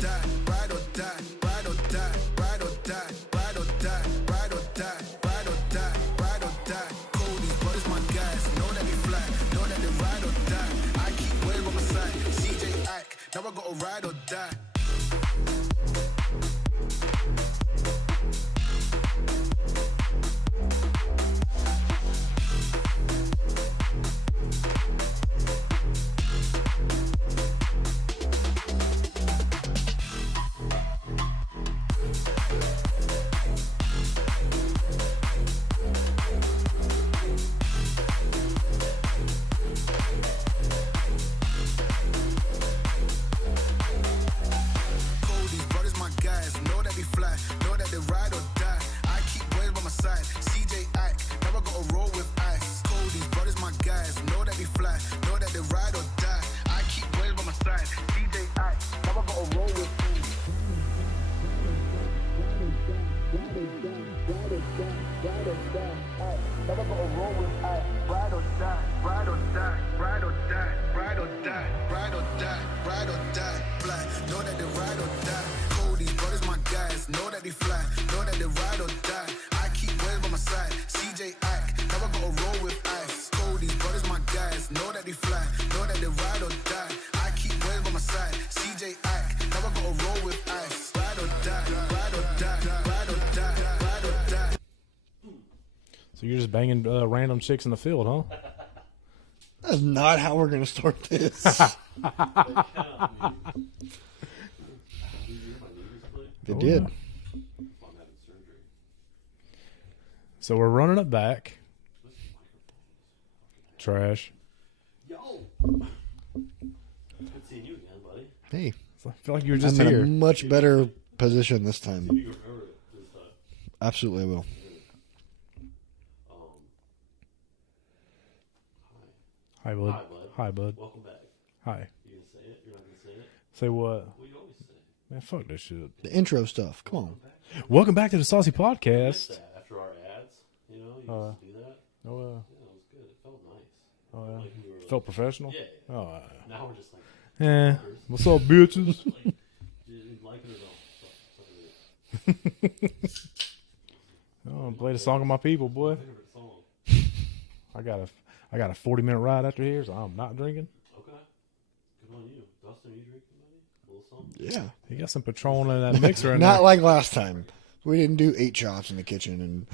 die, ride or die, ride or die, ride or die, ride or die, ride or die, ride or die, ride or die. Cody's brothers, my guys, know that they fly, know that they ride or die. I keep waiting on my side, CJ Ack, now I gotta ride or die. So you're just banging random chicks in the field, huh? That's not how we're going to start this. They did. So we're running it back. Trash. Yo. Good seeing you again, buddy. Hey. I feel like you were just I'm here. in a much better position this time. You can remember it this time. Absolutely, I will. Hi, bud. Hi, bud. Hi, bud. Welcome back. Hi. You gonna say it? You're not gonna say it? Say what? What you always say? Man, fuck this shit. The intro stuff. Come on. Welcome back to the Saucey I missed Podcast. that after our ads. You know, you used to do that. Oh, Yeah, it was good. It felt nice. oh yeah. Like we were, Felt professional? yeah. Oh, Now we're just like, yeah. What's up, bitches? like, you like it or don't. Fuck it. Oh, play the song of my people, boy. Favorite song. I got a 40-minute ride after here, so I'm not drinking. Okay. Good on you. Dustin, you drinking, buddy? A little something? Yeah. You got some Patron in that mixer in Not there. like last time. We didn't do 8 shots in the kitchen. And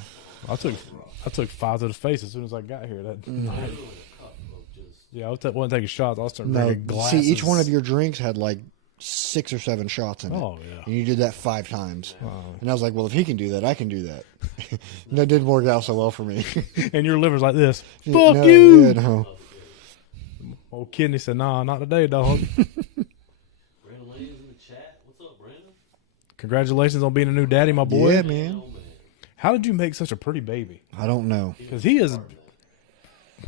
I took 5 to the face as soon as I got here. That night. Literally a cup of just. Yeah, I wasn't taking shots. I was starting no, drinking glasses. see, each one of your drinks had like 6 or 7 shots in it. Oh, yeah. And you did that 5 times. And I was like, well, if he can do that, I can do that. And that didn't work out so well for me. And your liver's like this. Yeah, Fuck no, you! Yeah, no. Old kidney said, nah, not today, dog. Brandon Lane's in the chat. What's up, Brandon? Congratulations on being a new daddy, my boy. Yeah, man. Oh, man. How did you make such a pretty baby? I don't know. Because he is...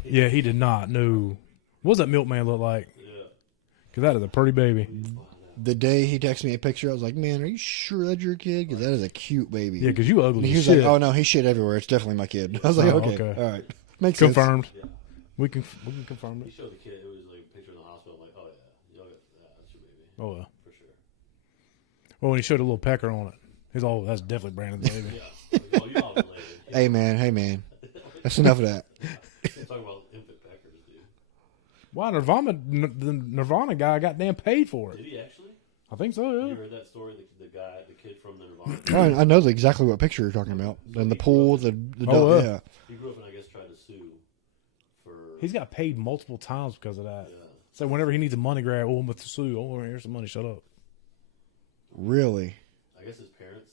Yeah, he did not. No. What does that milkman look like? Yeah. Because that is a pretty baby. The day he texted me a picture, I was like, man, are you sure that's your kid? Because that is a cute baby. Yeah, because you And ugly he as was shit. like, oh, no, he shit everywhere. It's definitely my kid. I was like, Oh, okay. okay. All right. Makes sense. Confirmed. Yeah. We can confirm He it. showed the kid. It was like a picture in the hospital. I'm like, oh, yeah. That's your baby. Oh, yeah. For sure. Well, when he showed a little pecker on it, he's all, that's definitely Brandon's baby. Yeah. Like, oh, you're all related. Hey, man. That's enough of that. Talking about infant peckers, dude. Wow, the Nirvana guy got damn paid for Did it. he actually? I think so, You yeah. heard that story? The kid from the Nirvana. Oh, I know exactly what picture you're talking about. And the pool, the Oh, dog. yeah. Yeah. He grew up and I guess tried to sue for. He's got paid multiple times because of that. Yeah. So whenever he needs a money grab, oh, I'm with the sue. Oh, here's some money. Shut up. Really? I guess his parents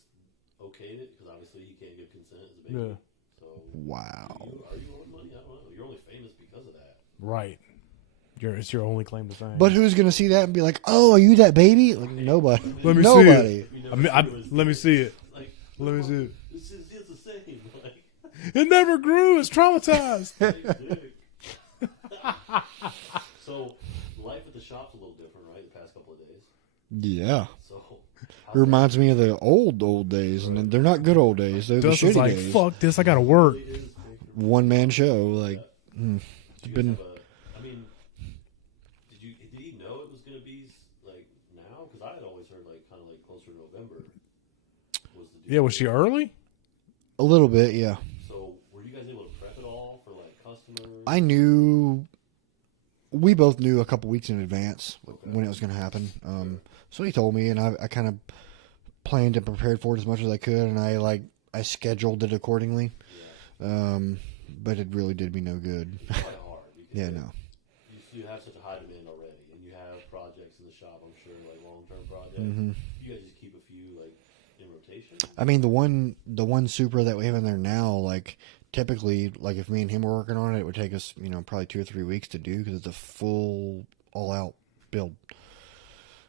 okayed it because obviously he can't give consent as a baby. Yeah. So Wow. are you owed money? I don't know. You're only famous because of that. Right. It's your only claim to fame. But who's going to see that and be like, oh, are you that baby? Like, nobody. Let me Nobody. see it. Let me see it. Like, Let me see it. It's the same. Like, It never grew. It's traumatized. dick. So life at the shop's a little different, right? The past couple of days. Yeah. So It reminds me of the old days. And they're not good old days. They're the Dustin's shitty like, days. fuck this. I got to work. One-man show. Like, Did it's you guys been... have a, I mean, did he know it was going to be like now? Because I had always always heard like kind of like closer to November was the due Yeah, was date. she early? A little bit, yeah. So were you guys able to prep it all for like customers? I knew. We both knew a couple weeks in advance when it was going to happen. So he told me, and I kind of planned and prepared for it as much as I could, and I scheduled it accordingly. Yeah. But it really did me no good. It's quite hard. Because Yeah, no. You have such a high demand already, and you have projects in the shop. I'm sure like long-term projects. Mm-hmm. You guys just keep a few like in rotation. I mean, the one Supra that we have in there now, like typically, like if me and him were working on it, it would take us, probably 2 or 3 weeks to do because it's a full, all-out build.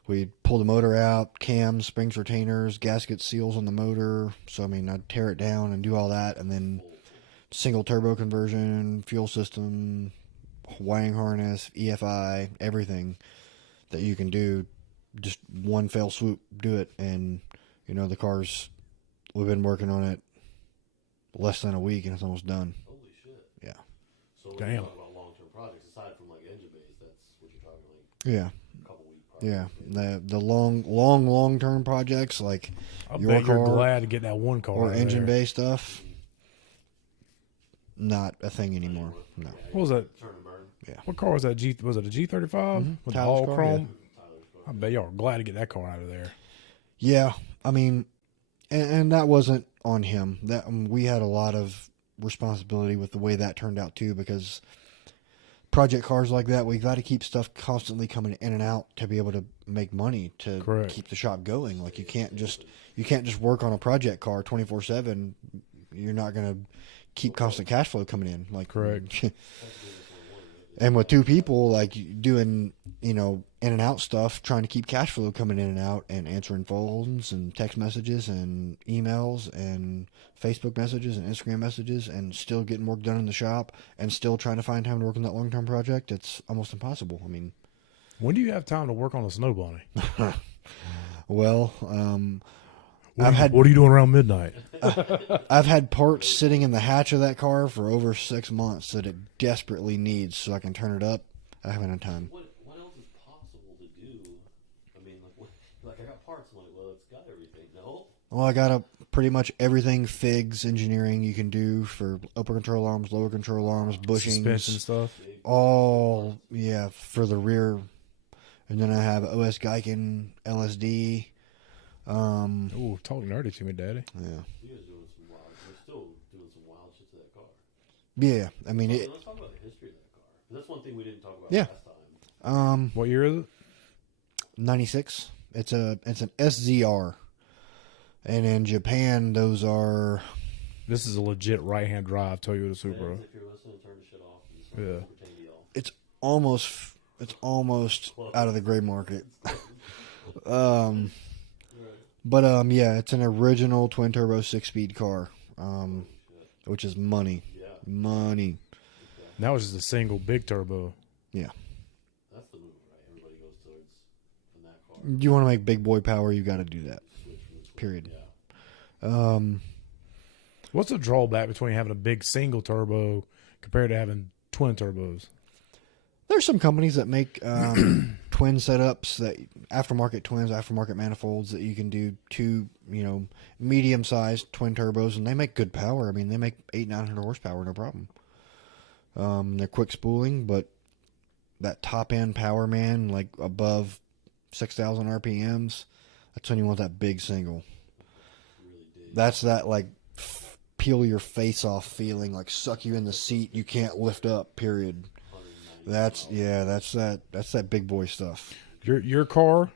We'd pull the motor out, cams, springs, retainers, gasket seals on the motor. So I mean, I'd tear it down and do all that, and then single turbo conversion, fuel system, wiring harness, EFI, everything that you can do. Just one fell swoop, do it, and the car's. We've been working on it less than a week, and it's almost done. Holy shit! Yeah. So when Damn. you talk about long-term projects, aside from like engine base, that's what you're talking like Yeah. a couple week projects. Yeah. The long term projects like I your bet you're car glad to get that one car or out of engine there. based stuff, not a thing anymore. No. What was that? Turn and burn. What car was that? Was it a G35 with the Tyler's all car, chrome? Tyler's car. I bet y'all are glad to get that car out of there. Yeah, I mean, and that wasn't on him. That we had a lot of responsibility with the way that turned out too, because project cars like that, we got to keep stuff constantly coming in and out to be able to make money to Correct. keep the shop going. Like you can't just work on a project car 24/7. You're not gonna keep constant cash flow coming in. Like Correct. And with two people, like doing, in and out stuff, trying to keep cash flow coming in and out, and answering phones and text messages and emails and Facebook messages and Instagram messages, and still getting work done in the shop, and still trying to find time to work on that long term project, it's almost impossible. I mean, When do you have time to work on a snow bunny? well, What are you doing around midnight? I've had parts sitting in the hatch of that car for over 6 months that it desperately needs so I can turn it up. I haven't had time. What else is possible to do? I mean, like I got parts. I'm like, well, it's got everything. No. Well, I got pretty much everything FIGS engineering you can do for upper control arms, lower control arms, bushings, Suspension stuff. all, yeah, for the rear. And then I have OS Geiken, LSD. Ooh, talk nerdy to me, Daddy. Yeah. You guys doing some wild. We're still doing some wild shit to that car. Yeah, I mean, Let's talk about the history of that car. That's one thing we didn't talk about Yeah. last time. What year is it? 96. It's an SZR. And in Japan, those are, This is a legit right-hand drive Toyota Supra. Fans, if you're listening, turn the shit off. And just Yeah. pretend to yell. it's almost out of the gray market. But yeah, it's an original twin turbo 6-speed car, which is money. Yeah. Money. Now it's just a single big turbo. Yeah. That's the move, right? Everybody goes towards in that car. You want to make big boy power, you got to do that. Switch from the twin. Period. Yeah. What's the drawback between having a big single turbo compared to having twin turbos? There's some companies that make twin setups, that aftermarket twins, aftermarket manifolds that you can do two, medium-sized twin turbos, and they make good power. I mean, they make 800-900 horsepower, no problem. They're quick spooling, but that top-end power, man, like above 6,000 RPMs, that's when you want that big single. That's that, like, peel your face off feeling, like suck you in the seat, you can't lift up, period. That's that big boy stuff. Your car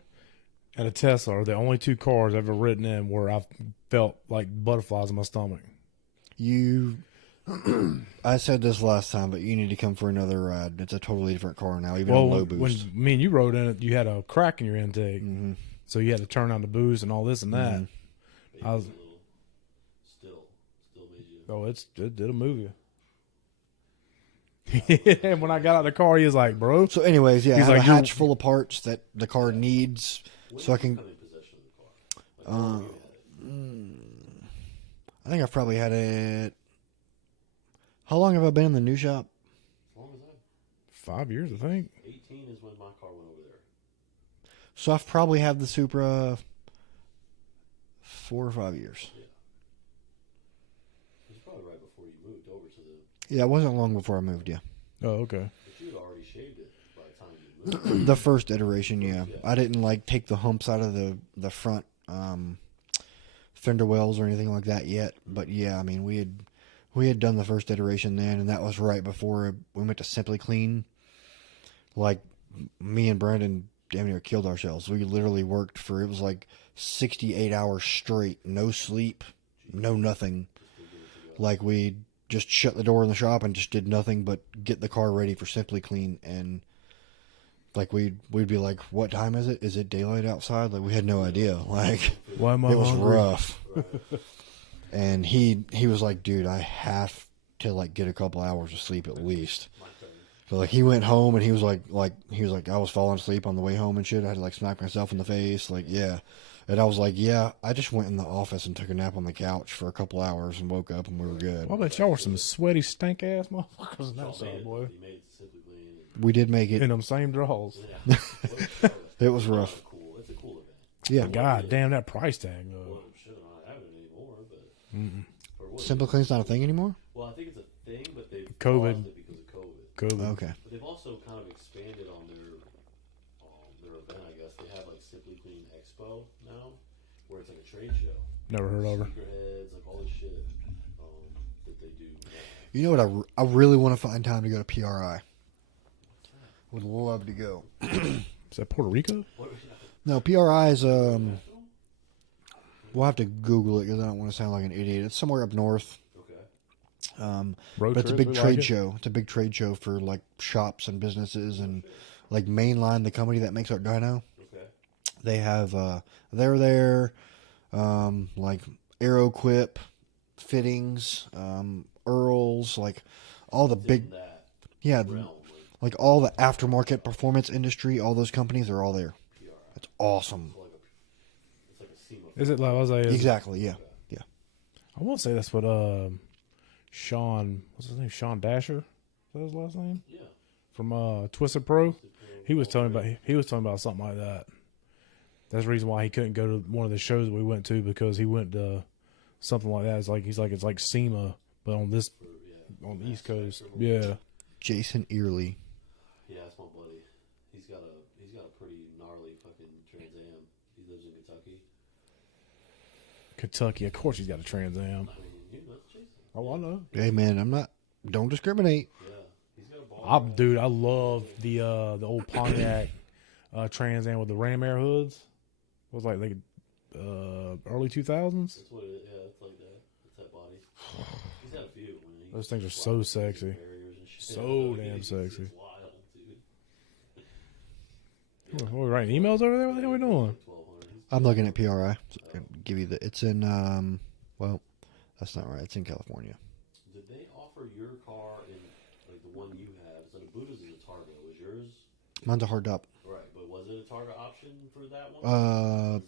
and a Tesla are the only two cars I've ever ridden in where I've felt like butterflies in my stomach. I said this last time, but you need to come for another ride. It's a totally different car now, even Well, on low when boost. me and you rode in it, you had a crack in your intake, so you had to turn on the boost and all this and that. I was, Still made you. oh, it did a move you. And when I got out of the car, he was like, "Bro, So, anyways, yeah, He's I have like, a hatch full of parts that the car needs, so I can. Come in possession of the car. Like, how long have you had it? I think I've probably had it. How long have I been in the new shop? As long as that. 5 years, I think." 18 is when my car went over there. So I've probably had the Supra 4 or 5 years. Yeah. It was probably right before you moved over to the. Yeah, it wasn't long before I moved. Yeah, Oh, okay. But you had already shaved it by the time you moved. the first iteration. Yeah, I didn't like take the humps out of the front fender wells or anything like that yet. But yeah, I mean we had done the first iteration then, and that was right before we went to Simply Clean. Like me and Brandon damn near killed ourselves. We literally worked for, it was like 68 hours straight, no sleep, no nothing. Like we just shut the door in the shop and just did nothing but get the car ready for Simply Clean. And like we'd be like, what time is it? Is it daylight outside? Like we had no idea. Like Why am I it was hungry? rough. And he was like, dude, I have to like get a couple hours of sleep at least. So like he went home and he was like I was falling asleep on the way home and shit. I had to like smack myself in the face, like yeah. And I was like, yeah, I just went in the office and took a nap on the couch for a couple hours and woke up and we were good. I bet y'all were some sweaty, stink ass motherfuckers in that Oh, side, man, boy. you made it Simply Clean. And, We did make In it. them same draws. yeah. It was rough. Cool. It's a cool event. Yeah. God damn that price tag Well, though. I'm sure they're not having it anymore, but. Or what Simple Clean's not a thing anymore? Well, I think it's a thing, but they've COVID. paused it because of COVID. COVID. Okay. But they've also kind of expanded on their event, I guess. They have like Simply Clean Expo now, where it's like a trade show. Never heard of her. Sneakerheads, like all this shit that they do. You know what? I really want to find time to go to PRI. Would love to go. Is that Puerto Rico? What, No, PRI is we'll have to Google it because I don't want to sound like an idiot. It's somewhere up north. okay. Road But it's a trips, big we trade like it. show. It's a big trade show for like shops and businesses and like Mainline, the company that makes our dyno. Okay. They have they're there, like AeroQuip, fittings, Earls, like all the big, In that yeah, realm, like all the aftermarket performance industry. All those companies are all there. PRI. It's awesome. It's like a SEMA. Is it like I was like? Exactly. Yeah. Yeah. I want to say that's what Sean, what's his name? Sean Dasher. Is that his last name? Yeah. From Twisted Pro. He was telling about something like that. That's the reason why he couldn't go to one of the shows that we went to, because he went to something like that. It's like SEMA, but on the East Coast. Yeah. Jason Early. Yeah, that's my buddy. He's got a pretty gnarly fucking Trans Am. He lives in Kentucky. Kentucky. Of course he's got a Trans Am. I mean, you know, Jason. Oh, I know. Hey man, don't discriminate. Yeah, he's got a ball. Dude, I love the old Pontiac Trans Am with the Ram Air hoods. It was like early 2000s. That's what it is. Yeah, it's like that. It's that body. He's had a few. Those things are so sexy. Barriers and shit. So damn sexy. It's wild, dude. What, are we writing emails over there? What the hell are we doing? 1200. I'm looking at PRI. So I can give you it's in well, that's not right. It's in California. Did they offer your car in like the one you have? Is that a Buddha's is a Targa? Was yours Mine's a hard top. right? But was it a Targa option for that one?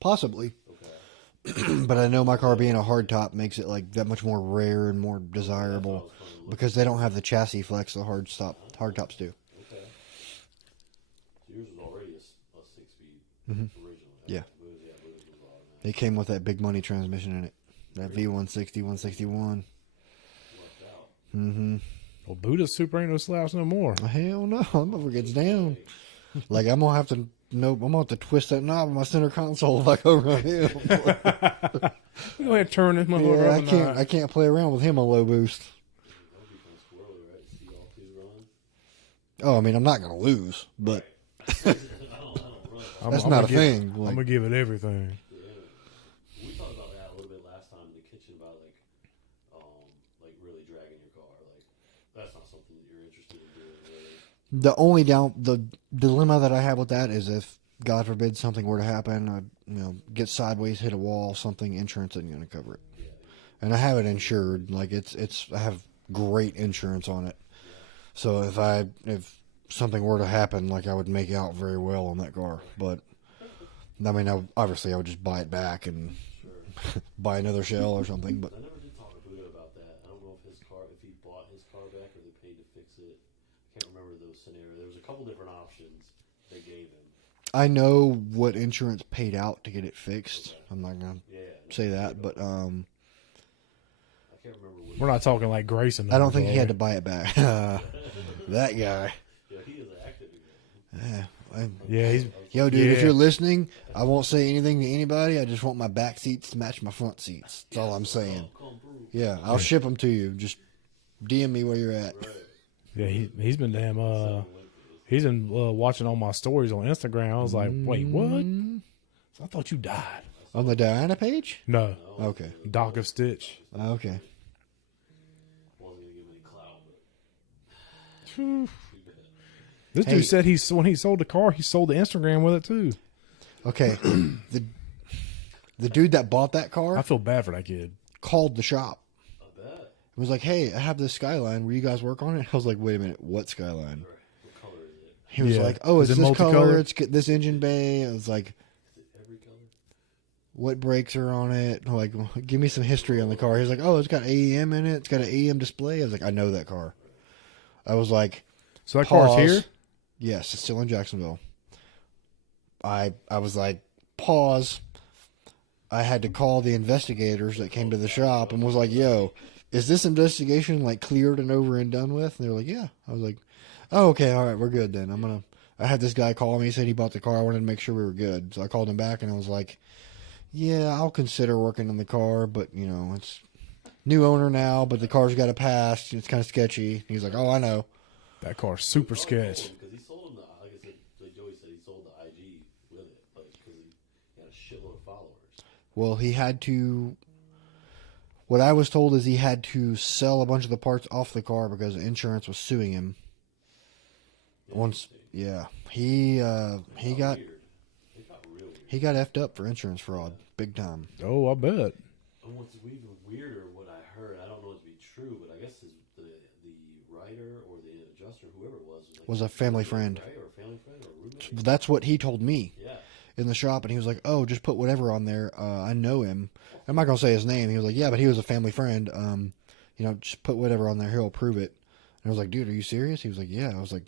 Possibly. Okay. But I know my car being a hard top makes it like that much more rare and more desirable because they don't have the chassis flex the hard tops do. Okay. So yours was already a 6-speed originally. Yeah. Buddha's was automatic. It came with that big money transmission in it. That V160, 161. Left out. Mm-hmm. Well, Buddha's Supra ain't no slouch no more. Hell no, that motherfucker gets down. Like I'm gonna have to twist that knob on my center console if I go around him. Go ahead and turn this motherfucker Yeah, up a notch. I can't play around with him on low boost. That would be kind of squirrely, right? See all two run. Oh, I mean I'm not gonna lose, but I don't run. that's I'm not gonna a give- thing. I'm Like, gonna give it everything. Yeah. We talked about that a little bit last time in the kitchen about like really dragging your car. Like that's not something that you're interested in doing, really. the dilemma that I have with that is if God forbid something were to happen, I get sideways, hit a wall, something, insurance isn't going to cover it. And I have it insured. Like I have great insurance on it. So if something were to happen, like I would make out very well on that car. But I mean, obviously I would just buy it back and buy another shell or something. But I never did talk to Buddha about that. I don't know if he bought his car back or they paid to fix it. I can't remember those scenarios. There was a couple different options they gave him. I know what insurance paid out to get it fixed. I'm not gonna Yeah. say that, but I can't remember what. We're not talking like Grayson. I don't think numbers, he are had we? to buy it back. That guy. Yeah, he is active again. Yeah, he's Yo, dude, if Yeah. you're listening, I won't say anything to anybody. I just want my back seats to match my front seats. That's all I'm saying. Come through. Yeah, I'll ship them to you. Just DM me where you're at. yeah he's been damn he's been watching all my stories on Instagram. I was like, wait, what? So I thought you died. On the Diana page? No, Okay. Doc of Stitch. Okay. Wasn't gonna give him any clout, but This Hey. dude said when he sold the car, he sold the Instagram with it too. Okay. The dude that bought that I car feel bad for that kid. called the shop. I bet. It was like, hey, I have this Skyline. Will you guys work on it? I was like, wait a minute. What Skyline? What color is it? He was Yeah. like, oh, Is it's it this color. multicolor? It's this engine bay. I was like, Is it every color? what brakes are on it? I'm like, well, give me some history on the car. He's like, oh, it's got AEM in it. It's got an AEM display. I was like, I know that car. I was like, So that pause. car's here. Yes, it's still in Jacksonville. I was like, pause. I had to call the investigators that came to the shop and was like, yo, is this investigation like cleared and over and done with? And they were like, yeah. I was like, oh, okay, all right, we're good then. I had this guy call me. He said he bought the car. I wanted to make sure we were good. So I called him back and I was like, yeah, I'll consider working on the car, but it's new owner now, but the car's got a pass. It's kind of sketchy. He's like, oh, I know. That car's super sketch. Because he sold him the, like I said, like Joey said, he sold the IG with it, like because he had a shitload of followers. Well, he had to. What I was told is he had to sell a bunch of the parts off the car because insurance was suing him. Once, yeah, he got Weird. It got real weird. he got effed up for insurance fraud, big time. Oh, I bet. And what's even weirder, what I heard, I don't know if it's true, but I guess the writer or the adjuster, whoever it was Was a family friend. right? Or a family friend or a roommate. That's what he told me Yeah. in the shop, and he was like, "Oh, just put whatever on there. I know him. I'm not gonna say his name." He was like, "Yeah, but he was a family friend. Just put whatever on there. He'll approve it." And I was like, "Dude, are you serious?" He was like, "Yeah." I was like,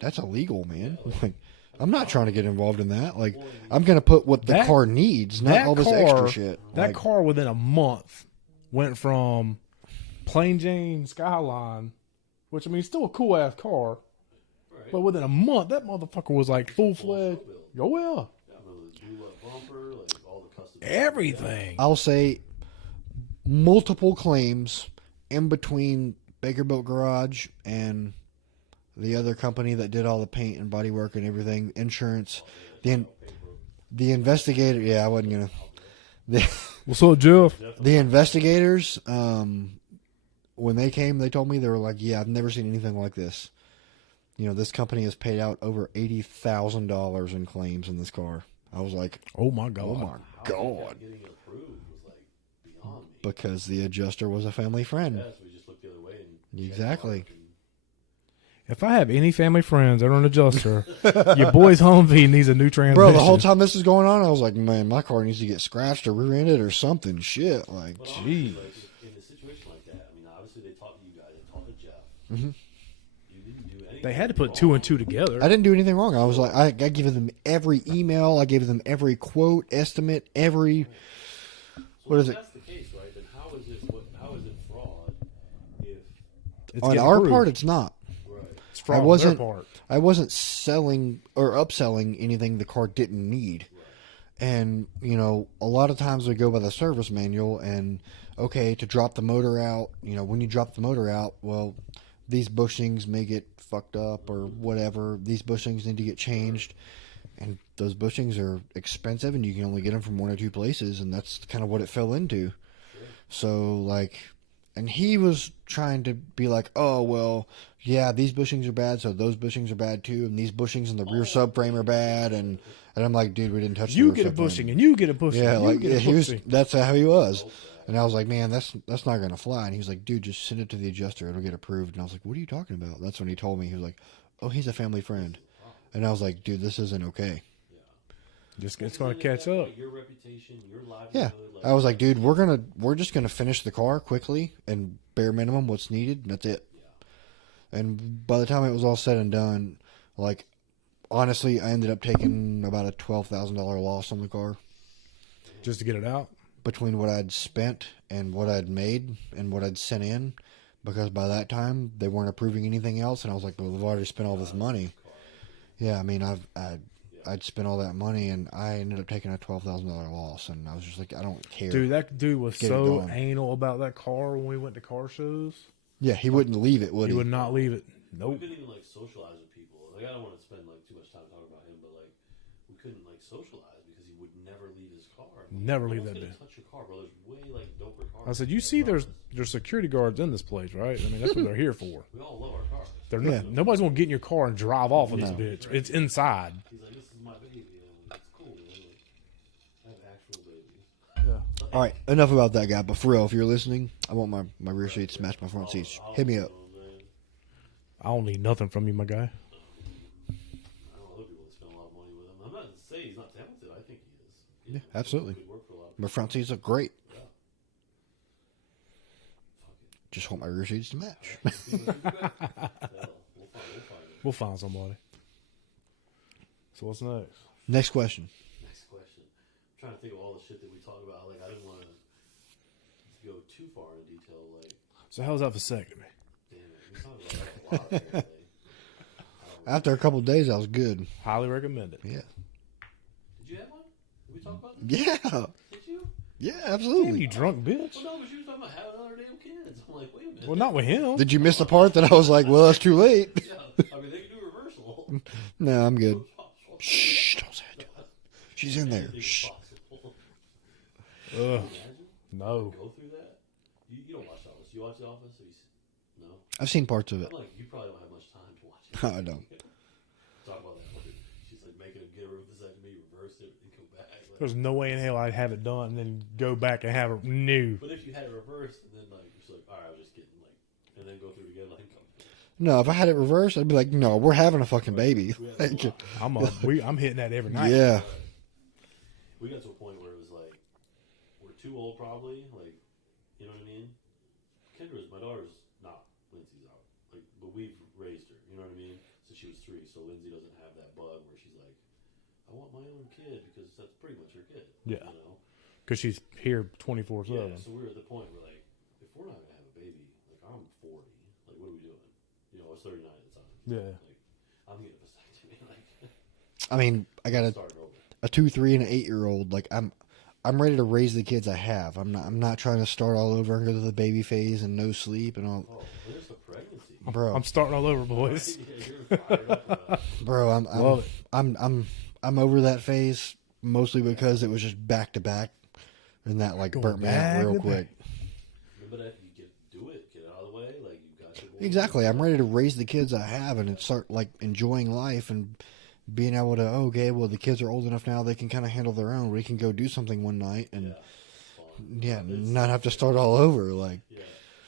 "That's illegal, man. Like, I'm not trying to get involved in that. Like, I'm gonna put what the That- car needs, not that all this car- extra shit." That Like, car within a month went from plain Jane Skyline, which I mean, still a cool ass car, Right. but within a month, that motherfucker was like full fledged. Oh well, Yeah, I remember the new bumper, like all the custom. everything. I'll say multiple claims in between Baker Built Garage and the other company that did all the paint and body work and everything, insurance, the investigator. Yeah, I wasn't gonna. What's up, Jeff? The investigators, when they came, they told me, they were like, "Yeah, I've never seen anything like this. This company has paid out over $80,000 in claims in this car." I was like, Oh my god. "Oh my god!" Getting it approved was like beyond me. Because the adjuster was a family friend. Yes, we just looked the other way and Exactly. If I have any family friends that are an adjuster, your boy's Humvee needs a new transmission. Bro, the whole time this is going on, I was like, "Man, my car needs to get scratched or rear-ended or something." Shit, like, But honestly, Jeez. like, in a situation like that, I mean, obviously they talked to you guys, they talked to Jeff. Mm-hmm. You didn't do anything. They had to put two and two together. I didn't do anything wrong. I was like, I gave them every email, I gave them every quote, estimate, every. What is if it? that's the case, right? Then how is it fraud if It's On getting our approved. part, it's not. right? It's fraud on wasn't- their part. I wasn't selling or upselling anything the car didn't need. And, a lot of times we go by the service manual and, okay, to drop the motor out, when you drop the motor out, well, these bushings may get fucked up or whatever. These bushings need to get changed. And those bushings are expensive and you can only get them from one or two places. And that's kind of what it fell into. So, like, and he was trying to be like, oh, well, yeah, these bushings are bad, so those bushings are bad too, and these bushings in the rear subframe are bad, and I'm like, dude, we didn't touch the You rear get a subframe. bushing and you get a bushing. Yeah, and you like get a he was. bushing. That's how he was, and I was like, man, that's not gonna fly. And he was like, dude, just send it to the adjuster, it'll get approved. And I was like, what are you talking about? That's when he told me. He was like, oh, he's a family friend, and I was like, dude, this isn't okay. It's going to catch up. Like, your reputation, your livelihood. Yeah, like, I was like, dude, we're just gonna finish the car quickly and bare minimum what's needed, and that's it. And by the time it was all said and done, like, honestly, I ended up taking about a $12,000 loss on the car Just to get it out. between what I'd spent and what I'd made and what I'd sent in, because by that time they weren't approving anything else, and I was like, well, I've already spent all this money. Yeah, I mean, I'd spent all that money, and I ended up taking a $12,000 loss, and I was just like, I don't care. Dude, that dude was Get it so going. anal about that car when we went to car shows. Yeah, he wouldn't leave it, would He he? would not leave it. We Nope. couldn't even like socialize with people. Like I don't want to spend like too much time talking about him, but like we couldn't like socialize because he would never leave his car. Never No leave one's that gonna dude. touch your car, bro. There's way like doper cars. I said, you see, there's security guards in this place, right? I mean, that's what they're here for. We all love our cars. They're Yeah. nobody's gonna get in your car and drive off with this No. bitch. It's inside. He's like, this is my baby. And it's cool, man. Like, I have actual babies. Yeah. All right, enough about that guy. But for real, if you're listening, I want my rear seats to match my front seats. Hit me up. I don't need nothing from you, my guy. I know other people that spend a lot of money with him. I'm not to say he's not talented. I think he is. Yeah, absolutely. He work for a lot of My front seats look great. Yeah. Just want my rear seats to match. We'll find it. We'll find somebody. So what's next? Next question. Next question. I'm trying to think of all the shit that we talked about. Like, I didn't want to go too far in detail. Like, So how's that vasectomy? damn it. We talked about that a lot. Apparently. After a couple of days, I was good. Highly recommend it. Yeah. Did you have one? Did we talk about this? Yeah. Did you? Yeah, Damn, absolutely. you drunk bitch. Well, no, but you were talking about having other damn kids. I'm like, wait a minute. Well, not with him. Did you miss the part that I was like, well, that's too late? Yeah, I mean, they can do reversal. No, I'm good. Shh. Shh, don't say it. She's in there. Shh. Ugh. Imagine? No. Go through that? You don't watch The Office. You watch The Office? No? I've seen parts of it. I'm like, you probably don't have much time to watch it. I don't. Talk about that. Like, she's like making him get a vasectomy, reverse it, and go back. Like, There's no way in hell I'd have it done and then go back and have it new. but if you had it reversed, and then like, you're like, all right, I was just getting like, and then go through it again, like, No, if I had it reversed, I'd be like, no, we're having a fucking baby. Like, I'm hitting that every night. yeah. we got to a point where it was like, we're too old probably, like, you know what I mean? Kendra's, my daughter's not Lindsay's out, like, but we've raised her, you know what I mean? Since she was 3, so Lindsay doesn't have that bug where she's like, I want my own kid because that's pretty much her kid. Yeah. You know? Because she's here 24/7. Yeah, so we're at the point where like, if we're not gonna have a baby, like I'm 40, like what are we doing? You know, I was 39 at the time. Yeah. Like, I'm getting a vasectomy. Like, I mean, I got starting over. a 2, 3, and an 8-year-old. Like, I'm ready to raise the kids I have. I'm not trying to start all over and go to the baby phase and no sleep and all. Oh, there's the pregnancy. Bro, I'm starting all over, boys. Yeah, you're fired up about it. bro, Love it. I'm over that phase mostly because it was just back to back, and that like Going burnt me out back real to quick. But you do it, get out of the way. Like you got your boy. Exactly. I'm ready to raise the kids I have and start like enjoying life and being able to, okay, well, the kids are old enough now, they can kind of handle their own. We can go do something one night and Yeah, not have to start all over. Like, yeah.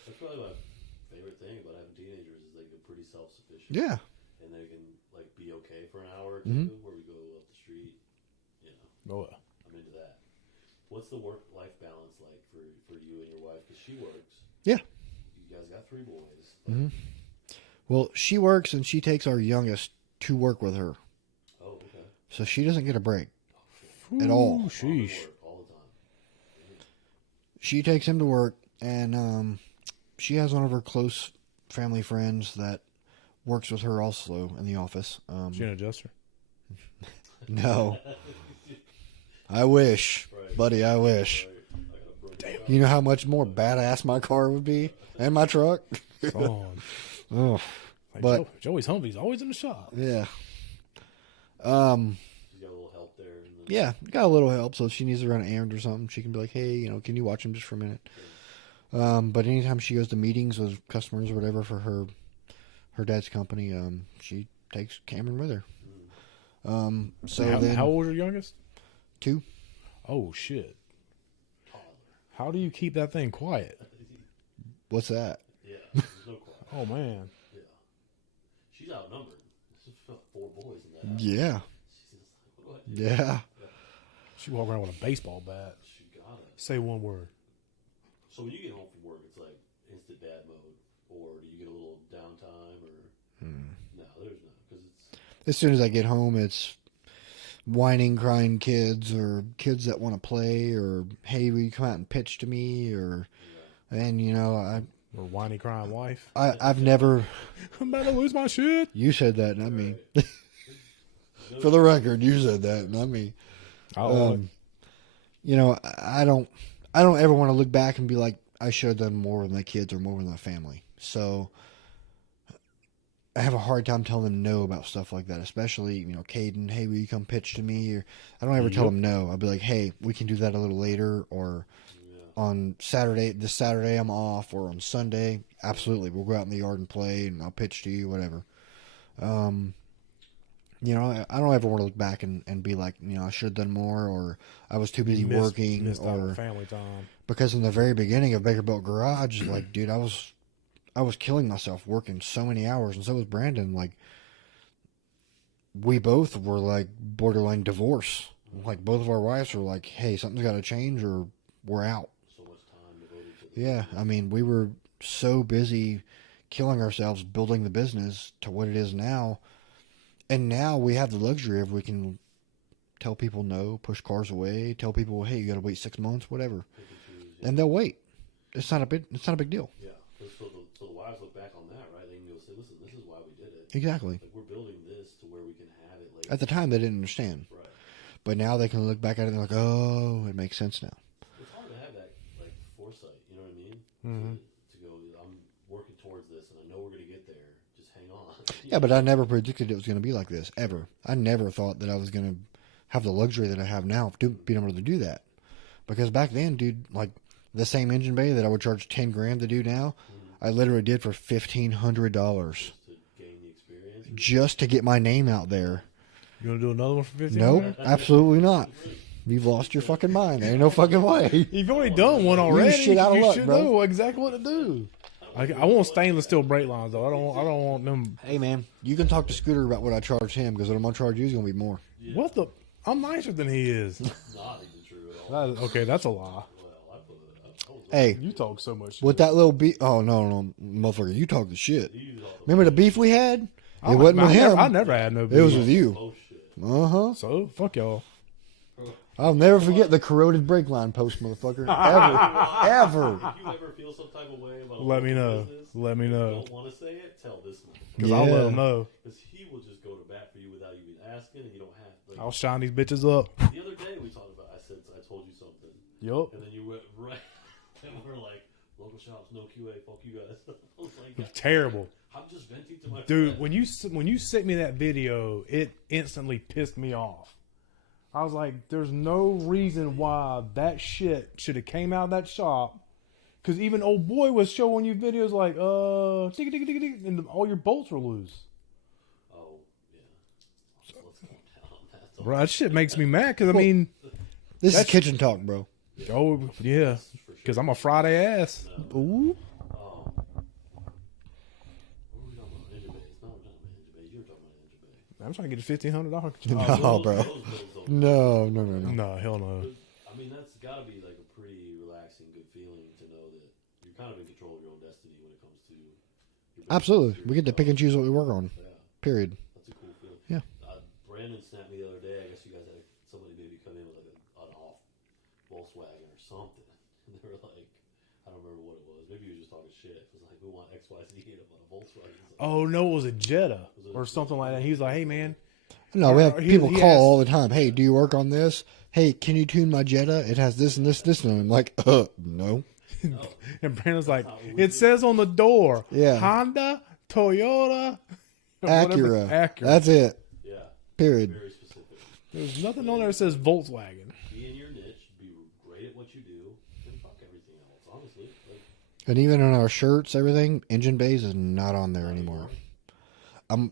That's probably my favorite thing about having teenagers is like they're pretty self-sufficient. yeah. And they can like be okay for an hour or 2 Mhm. where we go up the street. You know, Oh, I'm into that. What's the work-life balance like for you and your wife? Because she works. Yeah. You guys got 3 boys. Mhm. Well, she works and she takes our youngest to work with her. Oh, okay. So she doesn't get a break at Ooh, all. Sheesh. Work all the time. She takes him to work, and she has one of her close family friends that works with her also in the office. She an adjuster? No. I wish, Right. buddy, I wish. Right. I got a broken arm. You know how much more badass my car would be? And my truck? Son. Oh, Like But- Joey's Humvee's always in the shop. yeah. She's got a little help there. And then, Yeah, got a little help. So if she needs to run an errand or something, she can be like, hey, can you watch him just for a minute? But anytime she goes to meetings with customers or whatever for her dad's company, she takes Cameron with her. So then how old is your youngest? 2. Oh, shit. Toddler. How do you keep that thing quiet? What's that? Yeah. There's no question. Oh, man. Yeah. She's outnumbered. There's 4 boys in that house. Yeah. She's just like, what do I do? Yeah. She walk around with a baseball bat. She got it. Say one word. So when you get home from work, it's like instant dad mode, or do you get a little downtime, or no? There's not because As soon as I get home, it's whining, crying kids or kids that want to play or, hey, will you come out and pitch to me? Or, and you know, Or whiny crying wife. I've never. I'm about to lose my shit. You said that, not me. For the record, you said that, not me. You know, I don't ever want to look back and be like, I should have done more with my kids or more with my family. So I have a hard time telling them no about stuff like that, especially, you know, Caden, hey, will you come pitch to me? Or I don't ever tell them no. I'll be like, hey, we can do that a little later, or on Saturday, this Saturday I'm off, or on Sunday, absolutely, we'll go out in the yard and play, and I'll pitch to you, whatever. You know, I don't ever want to look back and be like, you know, I should have done more, or I was too busy working, missed out on or family time. because in the very beginning of Baker Built Garage, like, dude, I was killing myself working so many hours, and so was Brandon. Like, we both were like borderline divorce. Like, both of our wives were like, hey, something's got to change or we're out. So much time devoted to the Yeah, I mean, we were so busy killing ourselves building the business to what it is now. And now we have the luxury of we can tell people no, push cars away, tell people, hey, you got to wait 6 months, whatever. And they'll wait. It's not a big deal. Yeah. So the wives look back on that, right? They can go say, listen, this is why we did it. Exactly. Like, we're building this to where we can have it later. At the time, they didn't understand. Right. But now they can look back at it and they're like, oh, it makes sense now. It's hard to have that, like, foresight, you know what I mean? Mm-hmm. To go, I'm working towards this, and I know we're going to get there. Just hang on. Yeah, but I never predicted it was going to be like this, ever. I never thought that I was going to have the luxury that I have now of being able to do that. Because back then, dude, like, the same engine bay that I would charge $10,000 to do now, I literally did for $1,500 To gain the experience. just to get my name out there. You want to do another one for 15? Nope, absolutely not. You've lost your fucking mind. There ain't no fucking way. You've already done one already. shit out of luck, should bro. know exactly what to do. I want stainless steel brake lines though. I don't want them. Hey, man, you can talk to Scooter about what I charge him, because what I'm going to charge you is going to be more. What the? I'm nicer than he is. Not even true at all. Okay, that's a lie. Well, I put it up. Hey, You talk so much shit. with that little beef, oh, no, motherfucker, you talk the shit. You talk Remember the beef we had? I It wasn't with him. I never had no It was beef. with you. oh shit. Uh-huh. So fuck y'all. I'll never forget the corroded brake line post, motherfucker. Ever. If you ever feel some type of way about Let me know. business, Let me you know. don't want to say it, tell this one. Because I'll let them know. Because he will just go to bat for you without you even asking, and you don't have. Like, I'll shine these bitches up. the other day we talked about. I told you something, Yup. and then you went right, and we're like, local shops, no QA, fuck you guys. I was like, Terrible. I'm just venting to my Dude, friend. when you sent me that video, it instantly pissed me off. I was like, there's no reason why that shit should have came out of that shop. Because even old boy was showing you videos like, tick, tick, tick, tick, and all your bolts were loose. Oh yeah. Let's calm down on that. Bro, that shit makes me mad. Because I mean, This is That's- kitchen talk, bro. oh yeah, because I'm a Friday ass. Ooh. Oh. What were we talking about? Engine bay. It's not talking about engine bay. You were talking about engine bay. I'm trying to get a $1,500 No, job. bro. Those bills don't- No. No, hell no. I mean, that's got to be like a pretty relaxing, good feeling to know that you're kind of in control of your own destiny when it comes to. Your Absolutely. We get to pick and choose what we work on. Yeah, Period. that's a cool feeling. Yeah. Brandon snapped me the other day. I guess you guys had somebody maybe come in with like an off Volkswagen or something, and they were like, I don't remember what it was. Maybe he was just talking shit. It was like, we want X, Y, Z on a Volkswagen. It's like, Oh no, it was a Jetta or something like that. He was like, "Hey man, No, we have He- people he call asked- all the time. Hey, do you work on this? Hey, can you tune my Jetta? It has this and this, this, and I'm like, no. And Brandon's like, it says on the door, Yeah. Honda, Toyota, whatever- Acura. That's it. yeah, Period. very specific. There's nothing on there that says Volkswagen. Be in your niche. Be great at what you do, and fuck everything else. Honestly, like, And even on our shirts, everything, engine bays is not on there anymore.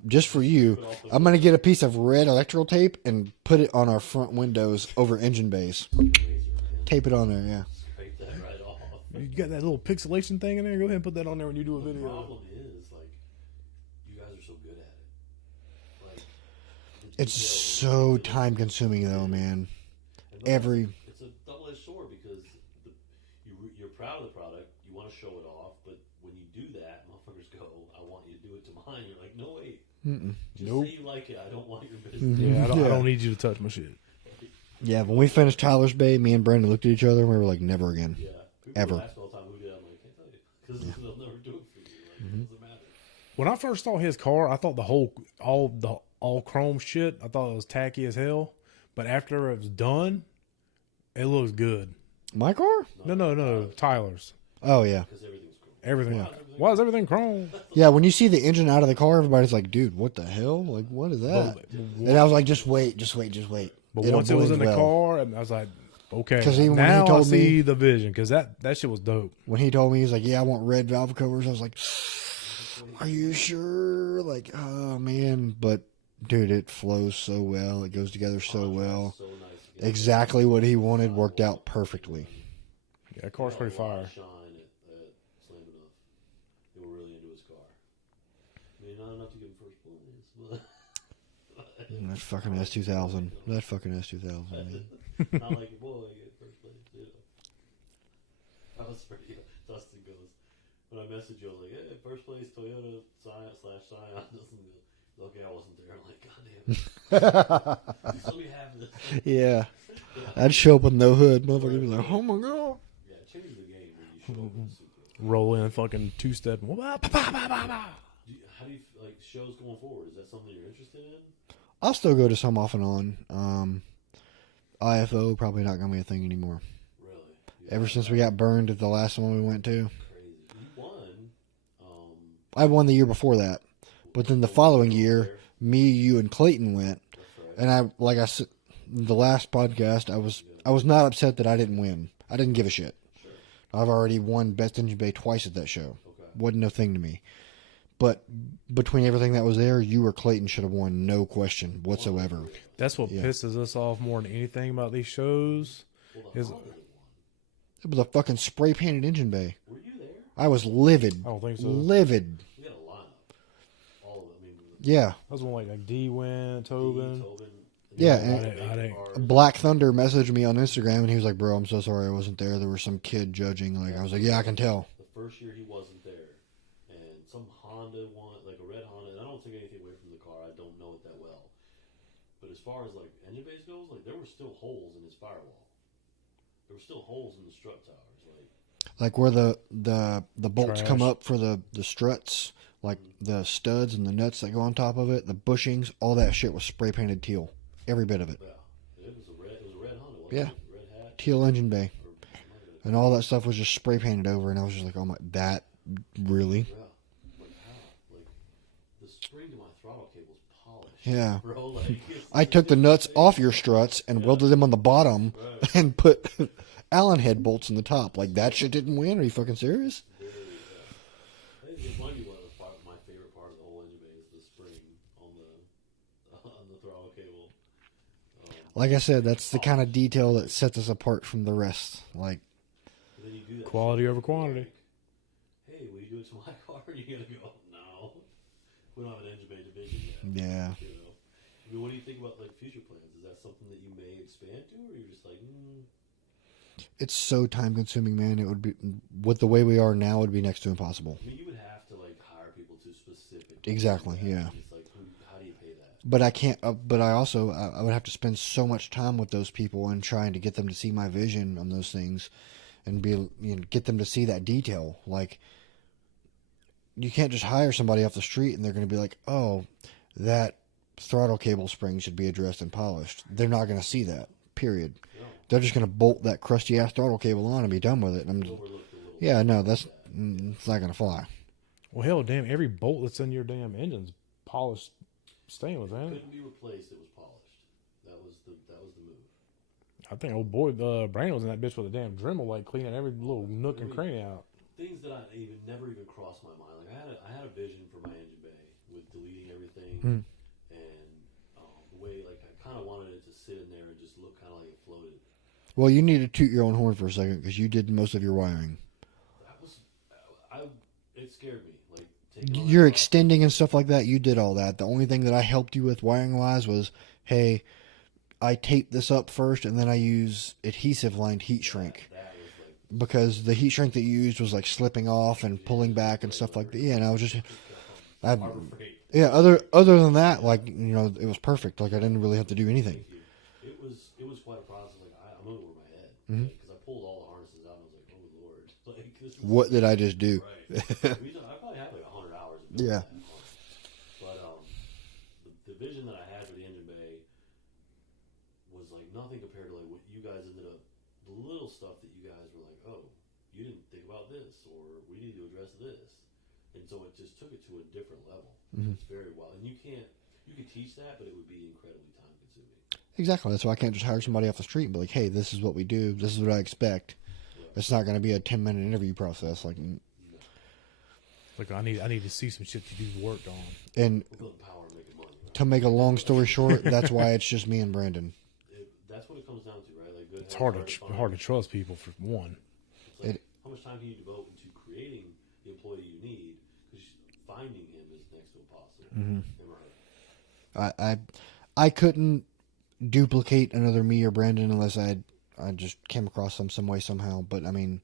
Just for you, I'm gonna get a piece of red electrical tape and put it on our front windows over engine bays. Tape it on there, yeah. scrape that right off. You got that little pixelation thing in there. Go ahead and put that on there when you do a The video. problem is, like, you guys are so good at it. Like, the It's details- so time consuming though, man. and the- Every It's a double-edged sword because you're proud of the product, you want to show it off, but when you do that, motherfuckers go, "I want you to do it to mine." You're like, "No, wait, Just Nope. say you like it. I don't want your business. Yeah, I Yeah. don't need you to touch my shit. Yeah, when we finished Tyler's Bay, me and Brandon looked at each other and we were like, never again. Yeah. People Ever. ask all the time who did. I'm like, can't tell you because they'll never do it for you. Like, it doesn't matter. When I first saw his car, I thought all chrome shit, I thought it was tacky as hell. But after it was done, it looks good. My car? No, Tyler's. Oh, yeah. Because everything's cool. Everything. Why is everything chrome? Yeah, when you see the engine out of the car, everybody's like, dude, what the hell? Like, what is that? And I was like, just wait. But It'll once it was in blend the well. car, and I was like, okay. 'Cause even when he now I told me- see the vision because that shit was dope. When he told me, he's like, yeah, I want red valve covers. I was like, are you sure? Like, oh, man. But, dude, it flows so well. It goes together so well. So nice. to get Exactly what he wanted worked out perfectly. Yeah, that car's pretty a lot fire. of shine at Slam Enough. They were really into his car. I mean, not enough to give him first place, but That fucking S2000. That fucking S2000, man. not like, boy, get first place. You know. That was pretty. Dustin goes, when I messaged you, I was like, hey, first place Toyota Scion. Okay, I wasn't there. I'm like, God damn it. Let me have this. Yeah. I'd show up with no hood. Motherfucker would be like, oh my God. Yeah, change the game when you show up with a Supra. Roll in, fucking two-step. How do you like shows going forward? Is that something you're interested in? I'll still go to some off and on. IFO probably not going to be a thing anymore. Really? Ever since we got burned at the last one we went to. Crazy. You won. I won the year before that. But then the following year, me, you, and Clayton went. That's right. And like I said, the last podcast, I was not upset that I didn't win. I didn't give a shit. Sure. I've already won Best Engine Bay twice at that show. Okay. Wasn't no thing to me. But between everything that was there, you or Clayton should have won, no question whatsoever. That's what Yeah. pisses us off more than anything about these shows. Well, the Is Honda won. It was a fucking spray painted engine bay. Were you there? I was livid. I don't think so. Livid. We got a lineup. All of them. I mean, Yeah. That was one like D went, Tobin. Tobin. Yeah, I and- didn't- Black Thunder messaged me on Instagram and he was like, bro, I'm so sorry I wasn't there. There was some kid judging. Like, I was like, yeah, I can tell. The first year he wasn't there, and some Honda won, like a red Honda. And I don't take anything away from the car. I don't know it that well. But as far as like engine base goes, like there were still holes in his firewall. There were still holes in the strut towers. Like where the bolts come Trash. up for the struts, like the studs and the nuts that go on top of it, the bushings, all that shit was spray painted teal. Every bit of it. Yeah, it was a red Honda. Wasn't Yeah. it? Red hat. Teal engine bay. Or, And all that stuff was just spray painted over and I was just like, oh my, that really? yeah. Like how? Like the spring to my throttle cable's polished. Yeah. Bro, like it's- I took the nuts off your struts and welded them on the bottom Right. and put Allen head bolts in the top. Like that shit didn't win. Are you fucking serious? It might be one of my favorite part of the whole engine bay is the spring on the throttle cable. Like I said, that's the kind of detail that sets us apart from the rest. Like, And then you do that Quality shit, over and quantity. like, hey, will you do it to my car? And you're gonna go, no, we don't have an engine bay division yet. yeah. You know, I mean, what do you think about like future plans? Is that something that you may expand to, or you're just like, It's so time consuming, man. It would be, with the way we are now, it would be next to impossible. I mean, you would have to like hire people to specifically. Exactly, do that. yeah. And it's like, how do you pay that? But I can't, but I also, I would have to spend so much time with those people and trying to get them to see my vision on those things and get them to see that detail. Like, you can't just hire somebody off the street and they're going to be like, oh, that throttle cable spring should be addressed and polished. They're not going to see that, period. No, They're just going to bolt that crusty ass throttle cable on and be done with it. And I'm just, overlook the little. yeah, no, it's not going to fly. Well, hell, damn, every bolt that's in your damn engine's polished stainless, ain't it? Couldn't be replaced. It was polished. That was the move. I think old boy Brandon was in that bitch with a damn Dremel, like cleaning every little nook and cranny out. Things that I never even crossed my mind. Like I had a vision for my engine bay with deleting everything, and the way like I kind of wanted it to sit in there and just look kind of like it floated. Well, you need to toot your own horn for a second because you did most of your wiring. That was, it scared me. Like taking all Your that off. extending and stuff like that, you did all that. The only thing that I helped you with wiring wise was, hey, I tape this up first and then I use adhesive lined heat shrink That was like because the heat shrink that you used was like slipping off and pulling back and stuff like that. Yeah, and I Harbor Freight. Yeah, other than that, like, you know, it was perfect. Like, I didn't really have to do anything. It was quite a process. Like I'm over my head because I pulled all the harnesses out and I was like, oh Lord, like this is What did I just do? right. I probably had like 100 hours. Of doing Yeah. that. But the vision that I had for the engine bay was like nothing compared to like what you guys ended up. The little stuff that you guys were like, oh, you didn't think about this, or we need to address this, and so it just took it to a different level. It's very well, and you could teach that, but it would be incredibly time consuming. Exactly. That's why I can't just hire somebody off the street and be like, hey, this is what we do. This is what I expect. It's not going to be a 10-minute interview process. Like, Like I need to see some shit that you've worked on. and We're building power and making money. Right? to make a long story short, that's why it's just me and Brandon. That's what it comes down to, right? Like good. It's health, hard to trust people for one. It's like, how much time can you devote into creating the employee you need? Because finding him is next to impossible. Am I right? I couldn't duplicate another me or Brandon unless I just came across them some way somehow. But I mean,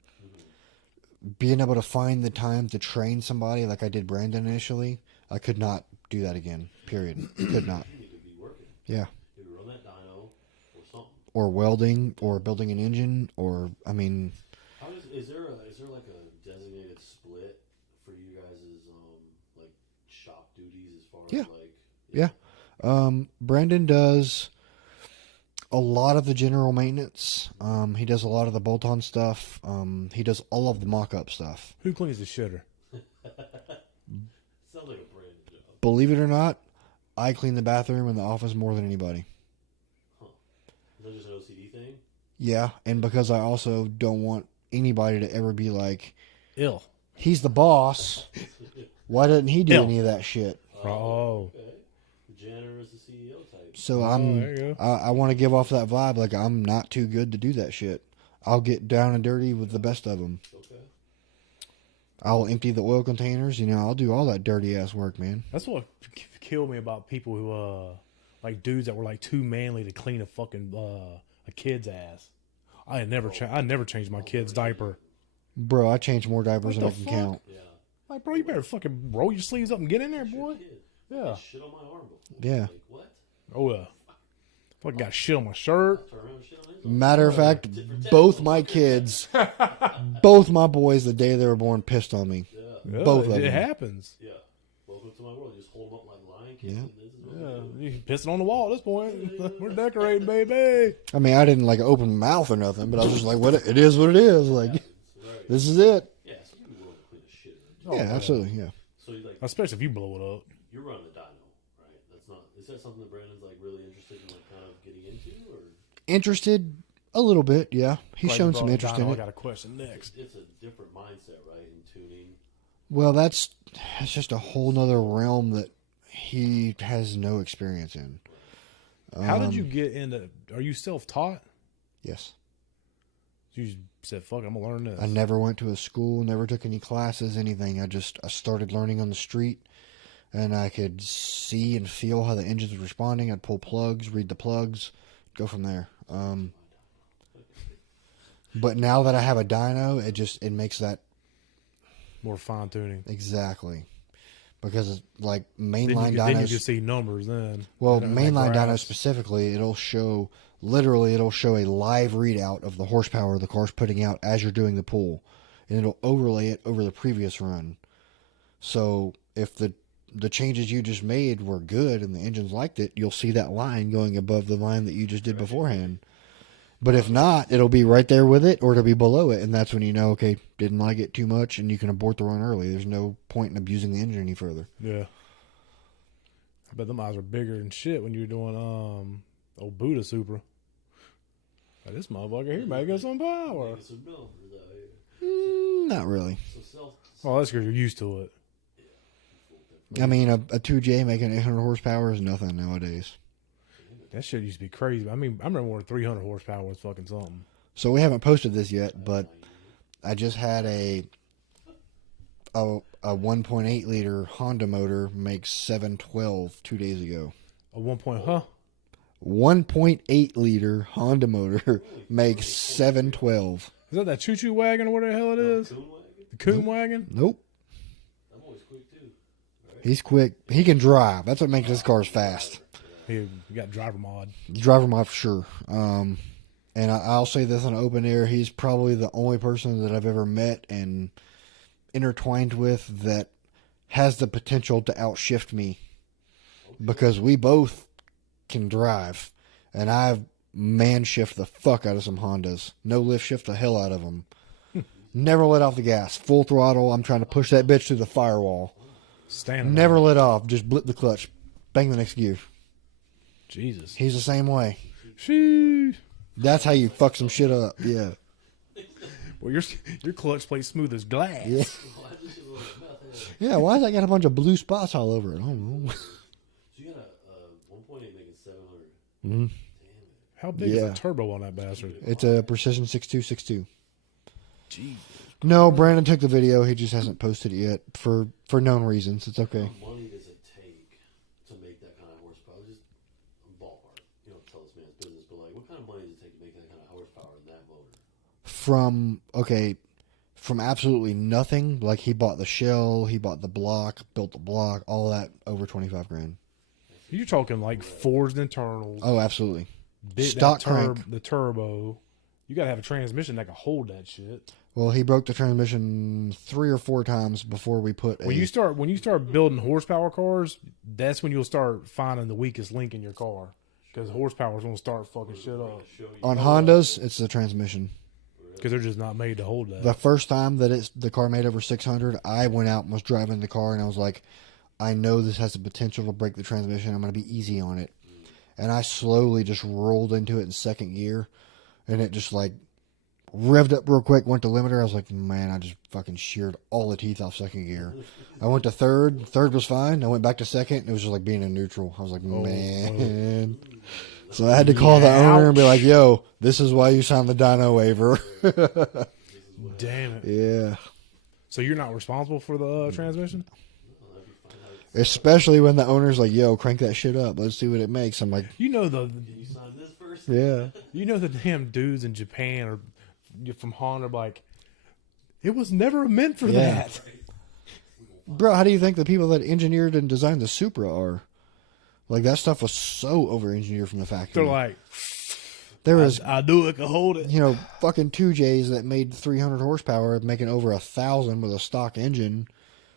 being able to find the time to train somebody like I did Brandon initially, I could not do that again. Period. Could not. You need to be working. Yeah. Maybe run that dyno or something. Or welding, or building an engine, or I mean, How is there like a designated split for you guys' like shop duties as far Yeah. as like yeah. Brandon does a lot of the general maintenance. He does a lot of the bolt-on stuff. He does all of the mock-up stuff. Who cleans the shitter? sounds like a brand job. Believe it or not, I clean the bathroom and the office more than anybody. Is that just an OCD thing? Yeah, and because I also don't want anybody to ever be like, Ill. he's the boss. Why doesn't he do Yeah. any of that shit? Oh. Okay. The janitor is the CEO type. So there you go. I want to give off that vibe like I'm not too good to do that shit. I'll get down and dirty with the best of them. Okay. I'll empty the oil containers. You know, I'll do all that dirty ass work, man. That's what killed me about people who like dudes that were like too manly to clean a fucking a kid's ass. I never changed my kid's diaper. Bro, I change more diapers What than I the can fuck? count. Yeah. Like, bro, you better fucking roll your sleeves up and get in there, boy. Kid. Yeah. Shit on my arm before. Yeah. Like what? Oh yeah. Fucking got shit on my shirt. Turn around and shit on his arm. Matter of fact, both my kids, both my boys, the day they were born, pissed on me. Yeah. Yeah, Both of it them. happens. Yeah. Welcome to my world. You just hold them up like Lion King. Yeah. And this is what Yeah, we do. you pissing on the wall at this point. We're decorating, baby. I mean, I didn't like open my mouth or nothing, but I was just like, "What? It is what it is. Like, Right. this is it." Yeah, so you'd be willing to clean the shit. Oh, Yeah, man. absolutely. Yeah. So you like Especially if you blow it up. you're running the dyno, right? That's not. Is that something that Brandon's like really interested in, like kind of getting into, or Interested a little bit. Yeah, he's Glad you shown brought some it interest down. in I it. got a question next. it's a different mindset, right? In tuning. Well, that's just a whole nother realm that he has no experience in. How did you get into? Are you self-taught? Yes. You just said, "Fuck, I'm gonna learn this." I never went to a school, never took any classes, anything. I started learning on the street, and I could see and feel how the engines were responding. I'd pull plugs, read the plugs, go from there. But now that I have a dyno, it makes that More fine tuning. exactly. Because like Then mainline you dynos, can see numbers. Then well, That mainline dyno graphs. specifically, it'll show a live readout of the horsepower the car's putting out as you're doing the pull, and it'll overlay it over the previous run. So if the changes you just made were good and the engines liked it, you'll see that line going above the line that you just did beforehand. But if not, it'll be right there with it, or it'll be below it, and that's when you know, okay, didn't like it too much, and you can abort the run early. There's no point in abusing the engine any further. Yeah. I bet them eyes were bigger than shit when you were doing old Buddha Supra. Like, this motherfucker here making some power. Making some numbers out here. Not really. So self. Oh, that's because you're used to it. I mean, a 2J making 800 horsepower is nothing nowadays. That shit used to be crazy. I mean, I remember when 300 horsepower was fucking something. So we haven't posted this yet, but I just had a 1.8 liter Honda motor make 712 2 days ago. A 1 point, huh? 1.8 liter Honda motor makes 712. Is that choo choo wagon or what the hell it is? Coon wagon? The coon wagon? Nope. I'm always quick too. Right? He's quick. He can drive. That's what makes his cars fast. You got driver mod. Driver mod for sure. And I'll say this on open air. He's probably the only person that I've ever met and intertwined with that has the potential to outshift me, because we both can drive, and I've man shift the fuck out of some Hondas. No lift shift the hell out of them. Never let off the gas. Full throttle. I'm trying to push that bitch through the firewall. Never let off. Just blip the clutch. Bang the next gear. Jesus. He's the same way. Sheesh. That's how you fuck some shit up. Yeah. Well, your clutch plate's smooth as glass. Yeah. Yeah, why has that got a bunch of blue spots all over it? I don't know. So you got a 1.8 making 700. Mm-hmm. How big is the turbo on that bastard? It's a Precision 6262. Jesus. No, Brandon took the video. He just hasn't posted it yet for known reasons. It's okay. What money does it take to make that kind of horsepower? Just a ballpark. You don't tell this man's business, but like, what kind of money does it take to make that kind of horsepower in that motor? From absolutely nothing. Like, he bought the shell, he bought the block, built the block, all that over 25 grand. You're talking like forged internals. Oh, absolutely. Stock crank. The turbo. You gotta have a transmission that can hold that shit. Well, he broke the transmission 3 or 4 times before we put When you start building horsepower cars, that's when you'll start finding the weakest link in your car, because horsepower's gonna start fucking shit up. on Hondas, it's the transmission. Because they're just not made to hold that. The first time that the car made over 600, I went out and was driving the car, and I was like, I know this has the potential to break the transmission. I'm going to be easy on it. And I slowly just rolled into it in second gear, and it just like revved up real quick, went to limiter. I was like, man, I just fucking sheared all the teeth off second gear. I went to third. Third was fine. I went back to second, and it was just like being in neutral. I was like, man. So I had to call the owner and be like, yo, this is why you signed the dyno waiver. Damn it. Yeah. So you're not responsible for the transmission? Especially when the owner's like, yo, crank that shit up. Let's see what it makes. I'm like, You sign this first? yeah. You know the damn dudes in Japan or from Honda are like, it was never meant for that. Bro, how do you think the people that engineered and designed the Supra are? Like, that stuff was so over-engineered from the factory. They're like, there was, I knew it could hold it. fucking 2Js that made 300 horsepower, making over 1,000 with a stock engine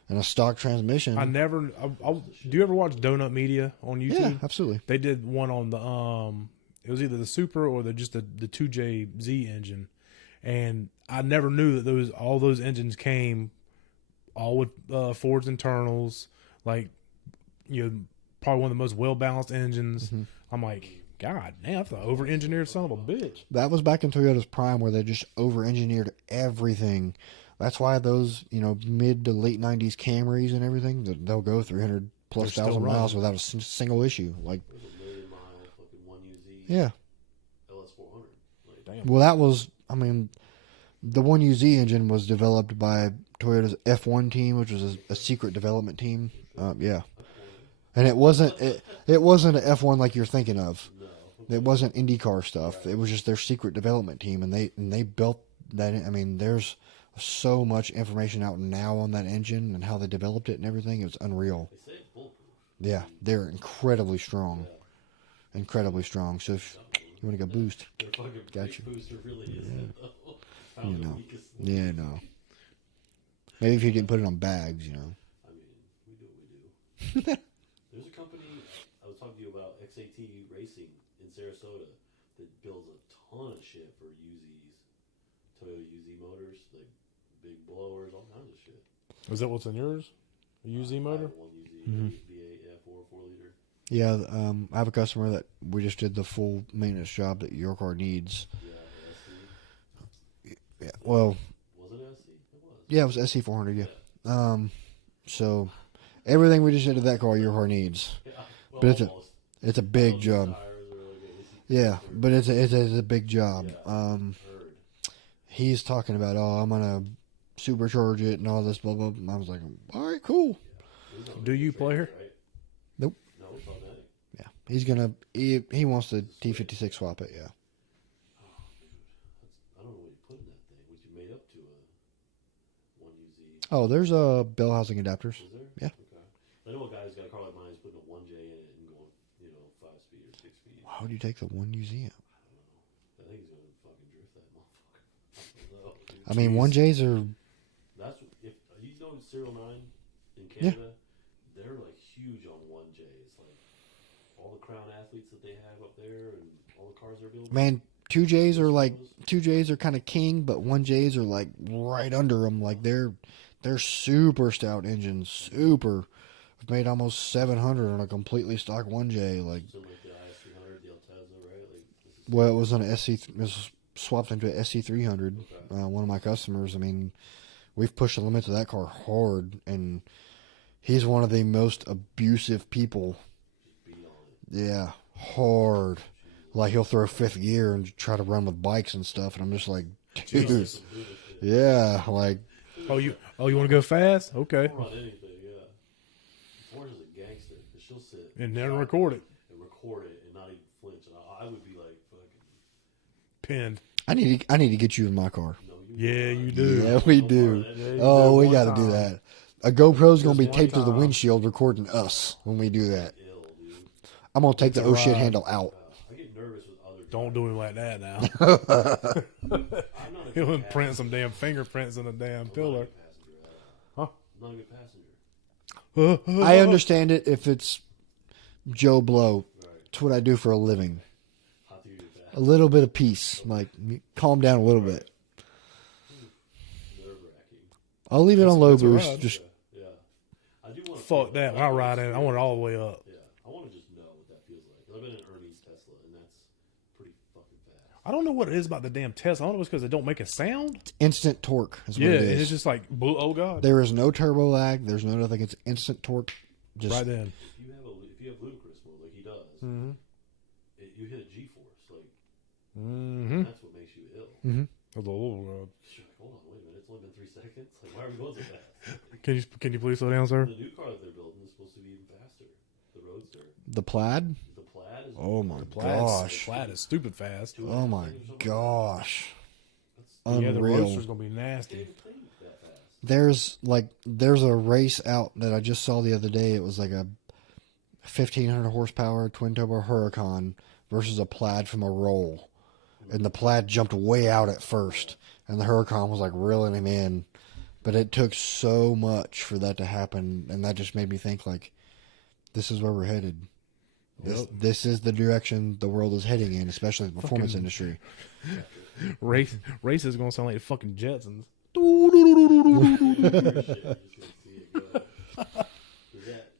and a stock transmission. Do you ever watch Donut Media on YouTube? Yeah, absolutely. They did one on the it was either the Supra or the 2JZ engine, and I never knew that all those engines came all with forged internals, like probably one of the most well balanced engines. Mm-hmm. I'm like, God damn, that's an over engineered son of a bitch. That was back in Toyota's prime, where they just over engineered everything. That's why those mid to late 90s Camrys and everything, they'll go 300 plus thousand miles without a single issue. Like, there's a million mile fucking 1UZ yeah. LS400. Damn. Well, that was, the 1UZ engine was developed by Toyota's F1 team, which was a secret development team. Yeah. And it wasn't an F1 like you're thinking of. It wasn't IndyCar stuff. It was just their secret development team, and they built that. There's so much information out now on that engine and how they developed it and everything. It was unreal. They say it's bulletproof. Yeah, they're incredibly strong. Incredibly strong. So if you want to go boost, Their fucking got you. booster really is it, though. You The know. weakest Yeah, no. Maybe if you didn't put it on bags, we do what we do. There's a company I was talking to you about, XAT Racing in Sarasota, that builds a ton of shit for UZs, Toyota UZ motors, like big blowers, all kinds of shit. Is that what's in yours? A UZ motor? One UZ V8 4 liter. Yeah, I have a customer that we just did the full maintenance job that your car needs. Yeah, SC. Yeah, well, Was it SC? It was. yeah, it was SC400. Yeah. So everything we just did to that car, your car needs. Yeah, well, But almost. it's a big job. Tires are really good. Yeah, but it's a big job. Yeah, heard. He's talking about, I'm gonna supercharge it and all this blah blah. And I was like, all right, cool. Do you play her? Right? Nope. No, it's automatic. Yeah, he's gonna. He wants the T56 swap it. Yeah. I don't know what you put in that thing. What you made up to a 1UZ. Oh, there's bell housing adapters. Is there? Yeah. Okay. I know would you take the one museum? I think he's gonna fucking drift that motherfucker. I mean, 1Js are. That's if he's going Serial 9 in Canada. They're like huge on 1Js. Like all the Crown athletes that they have up there and all the cars they're building. Man, 2Js are kind of king, but 1Js are like right under them. Like they're super stout engines, super. I've made almost 700 on a completely stock 1J. Like, So like the IS300, the Altezza, right? Like this is well, it was on an SC. It was swapped into an SC300. Okay. One of my customers. I mean, we've pushed the limits of that car hard, and he's one of the most abusive people. just beat on it. Yeah, hard. Like he'll throw fifth gear and try to run with bikes and stuff, and I'm just like, dude, Some Buddha shit. yeah, like, Oh, you want to go fast? Okay. Don't run anything, yeah. Forge is a gangster because she'll sit And then record it. and record it and not even flinch. And I would be like, fucking, Pinned. I need to get you in my car. no, Yeah, you do. Yeah, we Don't do. run that shit. Oh, we one got to do time. that. A GoPro's gonna be Just taped to one the time. windshield, recording us when we do that. Ill, dude. I'm gonna take the It's a oh shit ride. handle out. I get nervous with other. Don't do him like that now. I'm not a He'll good imprint some damn fingerprints in the damn pillar. Huh? I'm not a good passenger. I understand it if it's Joe Blow. Right. It's what I do for a living. How do you do A that? little bit of peace, like calm down a little bit. Nerve wracking. I'll leave it on low That's a boost. ride. Just Yeah. I do want to. Fuck that. When I ride it, I want it all the way up. Yeah. I want to just know what that feels like. 'Cause I've been in Ernie's Tesla, and that's pretty fucking fast. I don't know what it is about the damn Tesla. I don't know if it's because it don't make a sound. instant torque is what Yeah, it and is. it's just like, oh god, There is no turbo lag. There's no nothing. It's instant torque. Just right then. If you have ludicrous mode like he does, Mm-hmm. you hit a G-force. Like Mm-hmm. that's what makes you ill. mhm. Hold on, You're like, hold on, wait a minute. It's only been 3 seconds. Like, why are we going so fast? can you please slow down, sir? The new car that they're building is supposed to be even faster. The Roadster, The Plaid. the Plaid is. Oh my Plaid's, gosh. Plaid is stupid fast. Oh my gosh. Yeah, the Unreal. Roadster's gonna be nasty. Can't think that fast. There's a race out that I just saw the other day. It was like a 1,500 horsepower twin turbo Huracan versus a Plaid from a roll, and the Plaid jumped way out at first, and the Huracan was like reeling him in. But it took so much for that to happen, and that just made me think like, this is where we're headed. This is the direction the world is heading in, especially the performance industry. Race is gonna sound like the fucking Jetsons. Shit, you just gonna see it go. Does that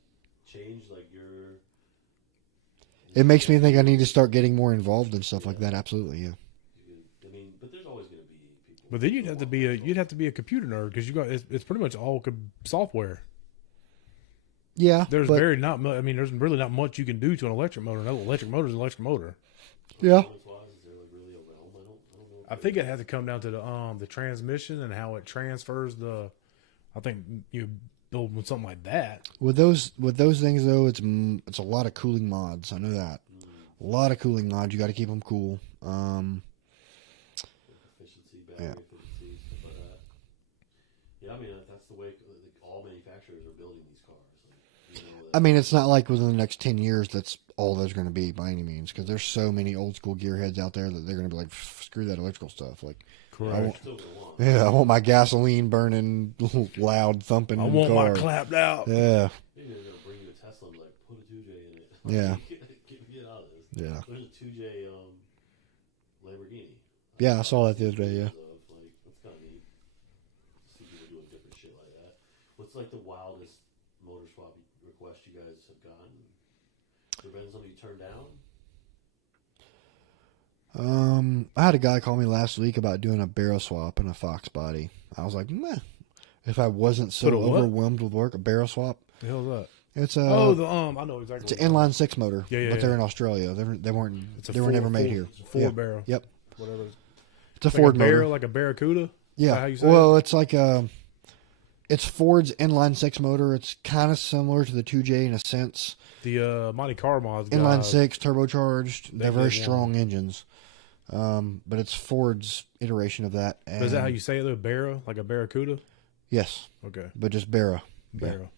change like your? It makes me think I need to start getting more involved in stuff like that. Absolutely, yeah. I mean, but there's always going to be people. But then you'd have to be a computer nerd because you got it's pretty much all software. Yeah, There's but, there's really not much you can do to an electric motor. An electric motor is an electric motor. yeah. Performance-wise, is there like really a realm? I don't know. I think it has to come down to the transmission and how it transfers the. I think you build with something like that. With those things though, it's a lot of cooling mods. I know that. A lot of cooling mods. You got to keep them cool. Efficiency, battery efficiency, stuff like that. Yeah, I mean that's the way all manufacturers are building these cars. Like, you know, I mean, it's not like within the next 10 years that's all there's going to be by any means, because there's so many old school gearheads out there that they're going to be like, screw that electrical stuff. Like, Correct. still gonna want. yeah, I want my gasoline burning, loud thumping. I want car. my clapped out. Yeah, Maybe they're gonna bring you a Tesla and be like put a 2J in it. Yeah. Get out of this. yeah, There's a 2J Lamborghini. yeah. I saw that the other day. Yeah. Like, that's kind of neat. See people doing different shit like that. What's like the wildest motor swap request you guys have gotten? Has there been something you turned down? I had a guy call me last week about doing a barrel swap and a Fox body. I was like, meh. If I wasn't so Put a what? overwhelmed with work, a barrel swap. The hell's that? It's I know exactly. it's an inline six motor. Yeah, but they're in Australia. They weren't. It's a They were Ford- never made Ford- here. It's a Ford Yeah. barrel. Yep. Whatever. It's a Like Ford a motor. barrel, like a Barracuda. Is that Yeah. how you say Well, it's like it's Ford's inline six motor. It's kind of similar to the 2J in a sense. The Monte Carlo Inline six, turbocharged. They're very did one. strong engines. But it's Ford's iteration of that. And Is that how you say it? Though barrel, like a Barracuda. Yes, Okay, but just Barra. barrel.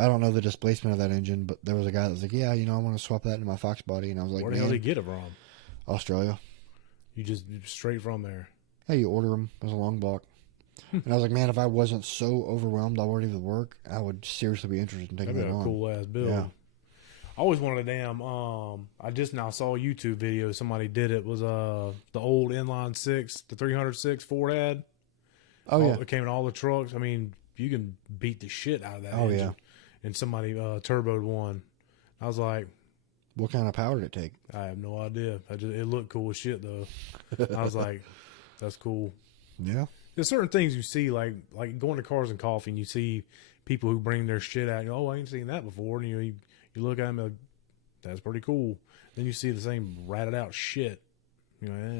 I don't know the displacement of that engine, but there was a guy that was like, yeah, I want to swap that into my Fox body. And I was like, Where the hell did he get it from? Australia. You just straight from there. Hey, you order them. It was a long block. And I was like, man, if I wasn't so overwhelmed already with work, I would seriously be interested in taking That'd that be a on. cool ass build. Yeah. I always wanted a damn. I just now saw a YouTube video. Somebody did it. Was the old inline six, the 306 Ford had. Oh, yeah. It came in all the trucks. I mean, you can beat the shit out of that. Oh, engine. yeah. And somebody turboed one. I was like, What kind of power did it take? I have no idea. It looked cool as shit though. I was like, that's cool. Yeah. There's certain things you see, like going to Cars and Coffee, and you see people who bring their shit out. Oh, I ain't seen that before. And you look at them, like, that's pretty cool. Then you see the same ratted out shit.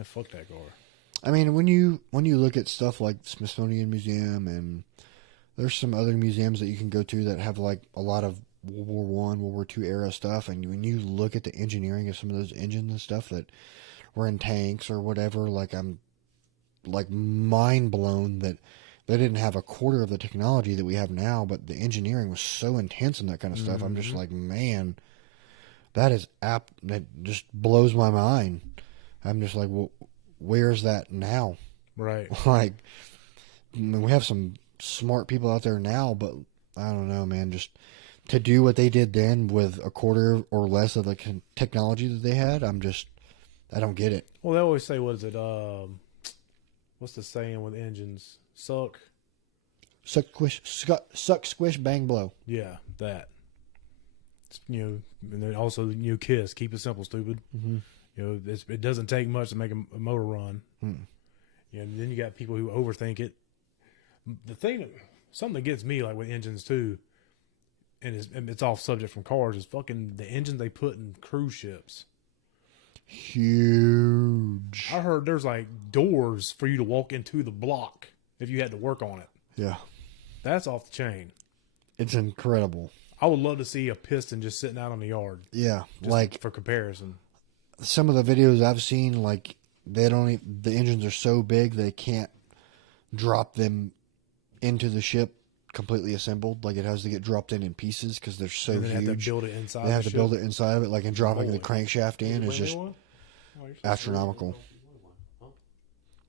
Fuck that car. I mean, when you look at stuff like Smithsonian Museum, and there's some other museums that you can go to that have like a lot of World War I, World War II era stuff, and when you look at the engineering of some of those engines and stuff that were in tanks or whatever, like I'm like mind blown that they didn't have a quarter of the technology that we have now, but the engineering was so intense in that kind of stuff. I'm just like, man, that just blows my mind. I'm just like, well, where's that now? Right. Like, I mean, we have some smart people out there now, but I don't know, man. Just to do what they did then with a quarter or less of the technology that they had, I don't get it. Well, they always say, what is it? What's the saying with engines? Suck, Squish, bang, blow. Yeah, that. And then also, KISS. Keep it simple, stupid. Mm-hmm. It doesn't take much to make a motor run. And then you got people who overthink it. Something that gets me, like with engines too, and it's off subject from cars, is fucking the engines they put in cruise ships. Huge. I heard there's like doors for you to walk into the block if you had to work on it. Yeah. That's off the chain. It's incredible. I would love to see a piston just sitting out on the yard. Yeah. Just like for comparison. Some of the videos I've seen, like the engines are so big they can't drop them into the ship completely assembled. Like it has to get dropped in pieces because they're so huge. They have to build it inside. They have to build it inside of it, like, and dropping the crankshaft in is just Oh, astronomical.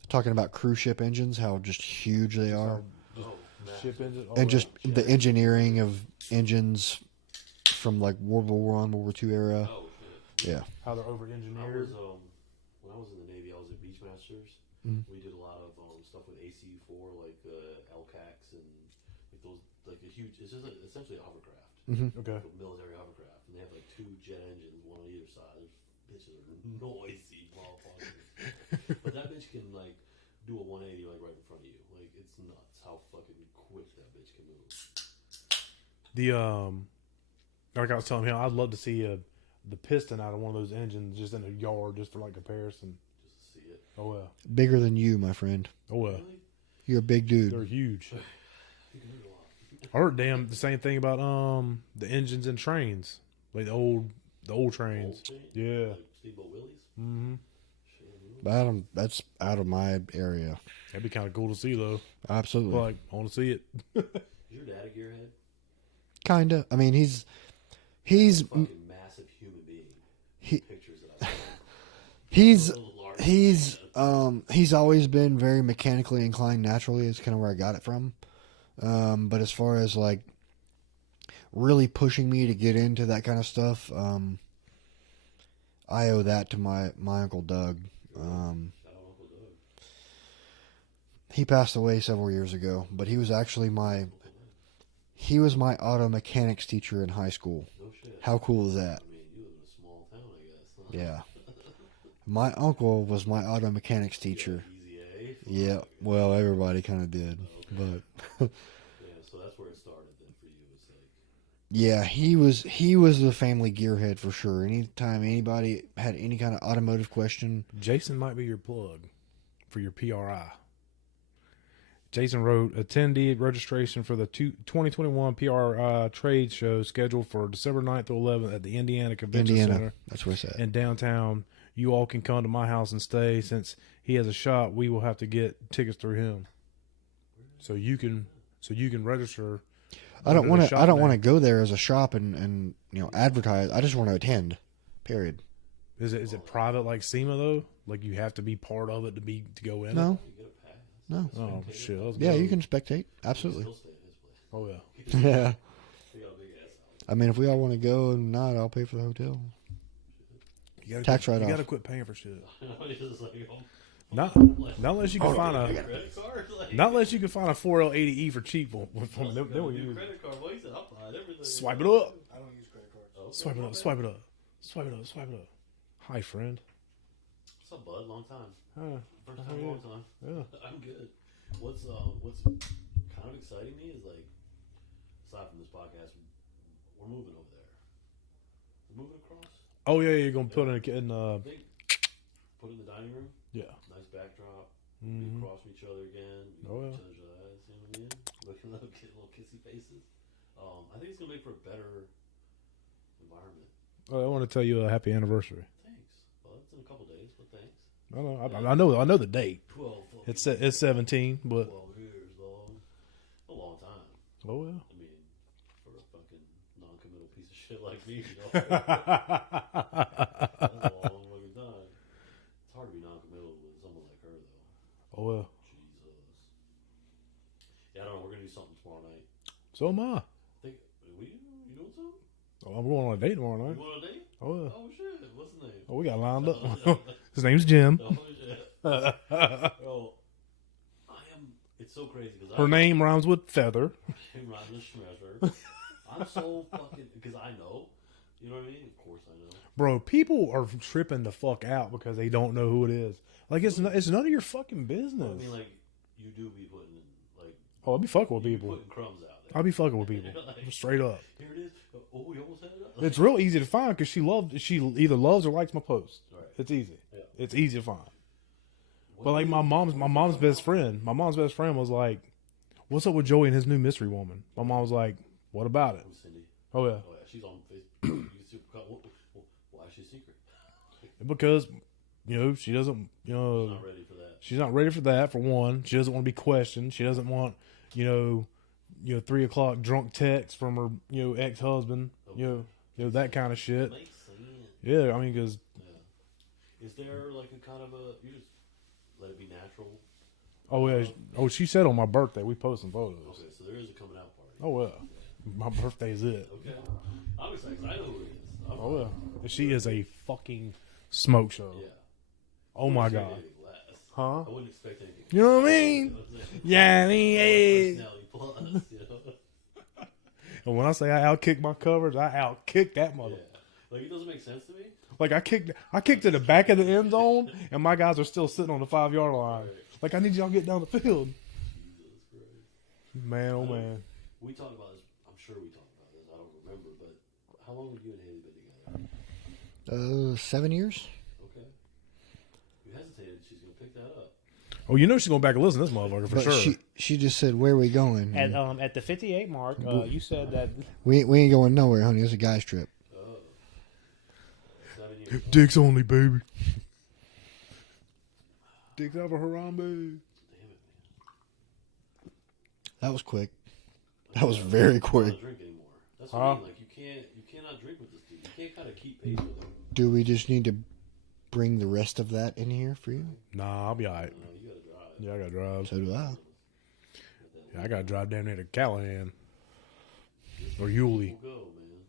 Talking about cruise ship engines, how just huge they are, Ship engine, and just the engineering of engines from like World War I, World War II era. Oh, shit. Yeah. how they're over engineered. When I was in the Navy, I was at Beachmasters. Mhm. We did a lot of stuff with AC4, like LCACs and like those, like a huge. It's just essentially a hovercraft, Okay. a military hovercraft, and they have like two jet engines, one on either side. Those bitches are noisy, motherfuckers. But that bitch can like do a 180 like right in front of you. Like it's nuts how fucking quick that bitch can move. Like I was telling him, I'd love to see the piston out of one of those engines just in a yard, just for like comparison. Just to see it. Oh well. Bigger than you, my friend. Oh well. Really? You're a big dude. They're huge. You can move a lot. I heard the same thing about the engines in trains, like the old trains. Old train? Yeah. Like Steamboat Willies? Mm-hmm. But that's out of my area. That'd be kind of cool to see though. Absolutely. Like I want to see it. Is your dad a gearhead? Kinda. I mean, he's A fucking massive human being. He- Pictures that I saw. he's always been very mechanically inclined naturally. It's kind of where I got it from. But as far as like really pushing me to get into that kind of stuff, I owe that to my Uncle Doug. Shout out Uncle Doug. He passed away several years ago, but he was actually my auto mechanics teacher in high school. No shit. How cool is that? I mean, you live in a small town, I guess. Huh? Yeah. My uncle was my auto mechanics teacher. Easy A. Yeah, well, everybody kind of did, but Yeah, so that's where it started then for you. It's like, yeah, he was the family gearhead for sure. Anytime anybody had any kind of automotive question, Jason might be your plug for your PRI. Jason wrote, attendee registration for the 2021 PRI trade show scheduled for December 9th to 11th at the Indiana Convention Center that's where it's at. in downtown. You all can come to my house and stay. Since he has a shop, we will have to get tickets through him. So you can register. I don't Go to want the to. shop I don't now. want to go there as a shop and advertise. I just want to attend. Period. Is it private like SEMA though? Like you have to be part of it to go in? No, You get a pass. no. Oh shit. Let's Yeah, go. you can spectate. Absolutely. Still stay at his place. Oh yeah. Yeah. They got a big ass house. I mean, if we all want to go and not, I'll pay for the hotel. You gotta Tax quit, writeoff. You gotta quit paying for shit. It's just like, Not unless you can find a credit card. Like, not unless you can find a 4L80E for cheap. Then we new use credit card. Well, he said, I'll buy everything. swipe it up. I don't use credit cards. Okay, Swipe it up. Swipe it up. Swipe it up. Swipe it up. Hi, friend. What's up, bud? Long time. First How time, are you? long time. Yeah. I'm good. What's kind of exciting me is like, aside from this podcast, we're moving over there. We're moving across. Oh yeah, you're gonna put it in Big, put it in the dining room. yeah. Nice backdrop. Mhm. We cross from each other again. Oh, yeah. Each other's eyes, you know what I mean? Looking little kissy faces. I think it's gonna make for a better environment. Oh, I want to tell you a happy anniversary. Thanks. Well, it's in a couple days, but thanks. I know the date. 12 fucking It's 17, but 12 years, dog. A long time. oh well. I mean, for a fucking non-committal piece of shit like me, you know. That's a long fucking time. It's hard to be non-committal with someone like her, though. Oh well. Jesus. Yeah, I don't know. We're gonna do something tomorrow night. So am I. You doing something? Oh, I'm going on a date tomorrow You night. going on a date? Oh yeah. Oh shit! What's the name? Oh, we got lined up. Oh, His name's Jim. oh shit! Oh, it's so crazy because Her name rhymes with feather. I'm so fucking because I know. You know what I mean? Of course I know. Bro, people are tripping the fuck out because they don't know who it is. Like it's none of your fucking business. I mean, like you do be putting like Oh, I'll be fucking with you be people. putting crumbs out there. I'll be fucking with people. Like, Straight up. Here it is. Oh, we almost had it up. It's real easy to find because she either loves or likes my posts. Right. It's easy. Yeah. It's easy to find. What But like do my mom's best friend was like, "What's up with Joey and his new mystery woman?" My mom was like, "What about it?" Who's Cindy? Oh yeah, Oh yeah, she's on Facebook. You can see why is she secret? because she doesn't Not ready for that. she's not ready for that. For one, she doesn't want to be questioned. She doesn't want 3:00 drunk text from her ex husband. That kind of shit. Makes sense. Yeah, I mean because Yeah. Is there like a kind of a you just let it be natural? she said on my birthday we post some photos. Okay, so there is a coming out party. Oh yeah, my birthday's it. Okay. I'm excited 'cause I know who it is. Oh yeah, she is a fucking smoke show. Yeah. Oh my Wouldn't god. expect anything less. Huh? I wouldn't expect anything. You know what I mean? You know what I'm saying? Yeah, I mean, hey. Personality plus, you know? And when I say I outkick my coverage, I outkick that mother. Yeah. Like, it doesn't make sense to me. Like I kicked to the back of the end zone, and my guys are still sitting on the 5-yard line. Like I need y'all to get down the field. Jesus Christ. Man, oh man. We talked about this. I'm sure we talked about this. I don't remember, but how long have you and Haley been together? 7 years. Okay. You hesitated. She's going to pick that up. Oh, she's going back and listen to this motherfucker for But sure. she just said, "Where are we going?" At the 58 mark, you said that We ain't going nowhere, honey. It's a guy's trip. Oh. 7 years. Dicks only, baby. Dicks out of Harambe. Damn it, man. That was quick. That was very I quick. don't drink anymore. That's what I mean. Like, you cannot drink with this dude. You can't kind of keep pace with him. Do we just need to bring the rest of that in here for you? Nah, I'll be alright. You got to drive. Yeah, I gotta drive. So do I. Yeah, I gotta drive down there to Callahan or Yulee. We'll go, man.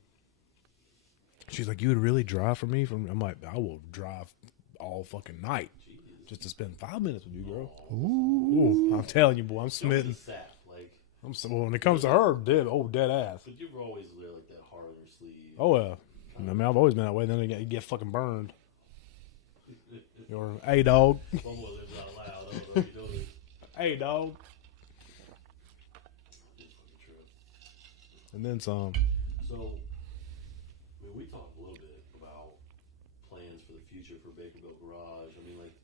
She's like, "You would really drive for me?" I'm like, "I will drive all fucking night just to spend 5 minutes with you, girl." Ooh, I'm telling you, boy, I'm smitten. Sap, like, I'm so, when it comes to her, dead ass. but you were always there, like that heart on your sleeve. Oh yeah, I mean I've always been that way. Then you get fucking burned. You're hey dog, One more lives out loud. I don't know if you know this. hey dog, It's fucking true. and then some. So, I mean, we talked a little bit about plans for the future for Bakerville Garage. I mean, like,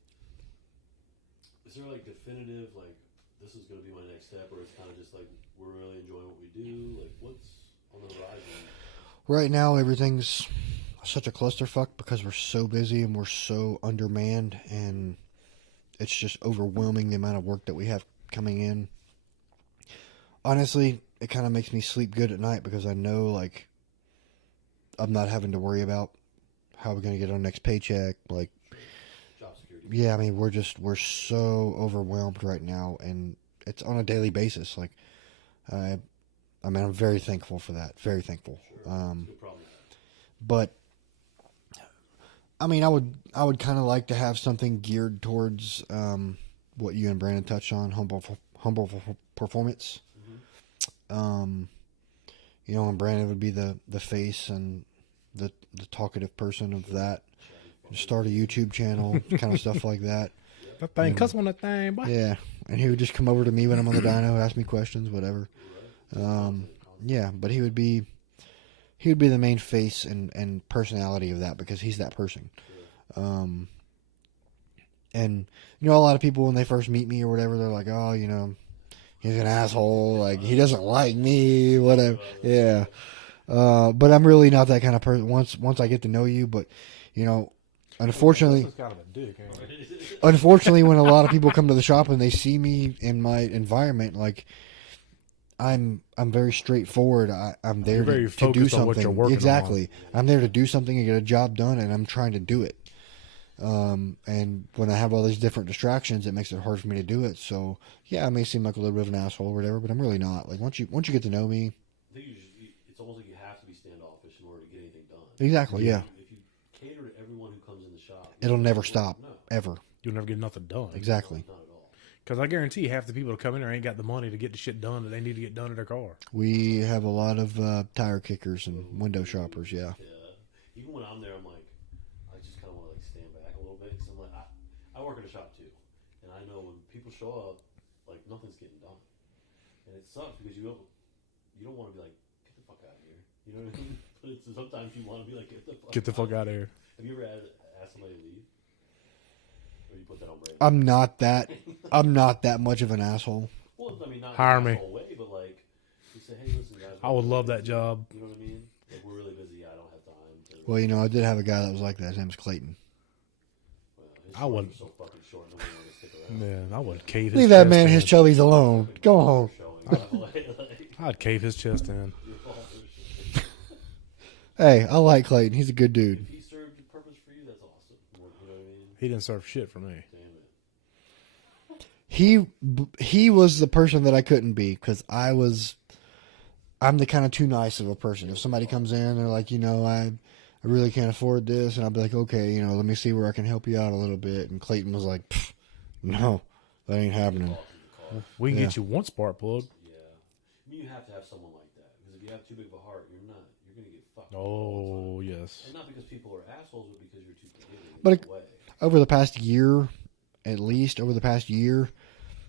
is there like definitive, like, this is going to be my next step, or it's kind of just like we're really enjoying what we do? Like, what's on the horizon? Right now, everything's such a clusterfuck because we're so busy and we're so undermanned, and it's just overwhelming the amount of work that we have coming in. Honestly, it kind of makes me sleep good at night because I know like I'm not having to worry about how we're going to get our next paycheck. Like, Job security. yeah, I mean, we're so overwhelmed right now, and it's on a daily basis. Like, I mean, I'm very thankful for that. Very thankful. Sure. It's a good problem. But I mean, I would kind of like to have something geared towards what you and Brandon touched on, humble performance. Mm-hmm. You know, and Brandon would be the face and the talkative person of that. Start a YouTube channel, kind of stuff like that. That thing, cuss on that thing, boy. Yeah, and he would just come over to me when I'm on the dyno, ask me questions, whatever. Yeah, but he would be the main face and personality of that because he's that person. And you know, a lot of people when they first meet me or whatever, they're like, "Oh, you know, he's an asshole. Like he doesn't like me, whatever." Yeah, but I'm really not that kind of person. Once I get to know you, but you know, unfortunately, That's kind of a dick, ain't it? unfortunately, when a lot of people come to the shop and they see me in my environment, like I'm very straightforward. I'm there You're very to do focused on something. what you're working Exactly. I'm there to do something and get a job done, and I'm trying to do it. And when I have all these different distractions, it makes it hard for me to do it. So yeah, I may seem like a little bit of an asshole or whatever, but I'm really not. Like once you get to know me, I think it's almost like you have to be standoffish in order to get anything done. exactly. Yeah, If you cater to everyone who comes in the shop, it'll never stop No, ever. You'll never get nothing done. Exactly. not at all. Because I guarantee half the people that come in there ain't got the money to get the shit done that they need to get done in their car. We have a lot of tire kickers and window shoppers. Yeah. Yeah. Even when I'm there, I'm like, I just kind of want to like stand back a little bit because I'm like, I work in a shop too, and I know when people show up, like nothing's getting done, and it sucks because you don't want to be like, get the fuck out of here. You know what I mean? But sometimes you want to be like, get the fuck out of here. Have you ever asked somebody to leave? Or you put that on Brandon? I'm not that much of an asshole. Well, I mean, not Hire in me. an asshole way, but like, you say, hey, listen, guys. I would love that job. You know what I mean? Like, we're really busy. I don't have time to. Well, you know, I did have a guy that was like that. His name was Clayton. His I would- shoulders are so fucking short. Nobody wants to stick around. Man, I would cave his Leave that chest man in. his chubbies alone. Go home. I'd cave his chest in. Hey, I like Clayton. He's a good dude. If he served a purpose for you, that's awesome. You know what I mean? He didn't serve shit for me. Damn it. He was the person that I couldn't be because I'm the kind of too nice of a person. If somebody comes in, they're like, you know, I really can't afford this, and I'll be like, okay, you know, let me see where I can help you out a little bit. And Clayton was like, no, that ain't happening. We can Yeah. get you one spark plug. Yeah. I mean, you have to have someone like that because if you have too big of a heart, you're going to get fucked. Oh, yes. And not because people are assholes, but because you're too forgiving. But in a way. Over the past year, at least over the past year,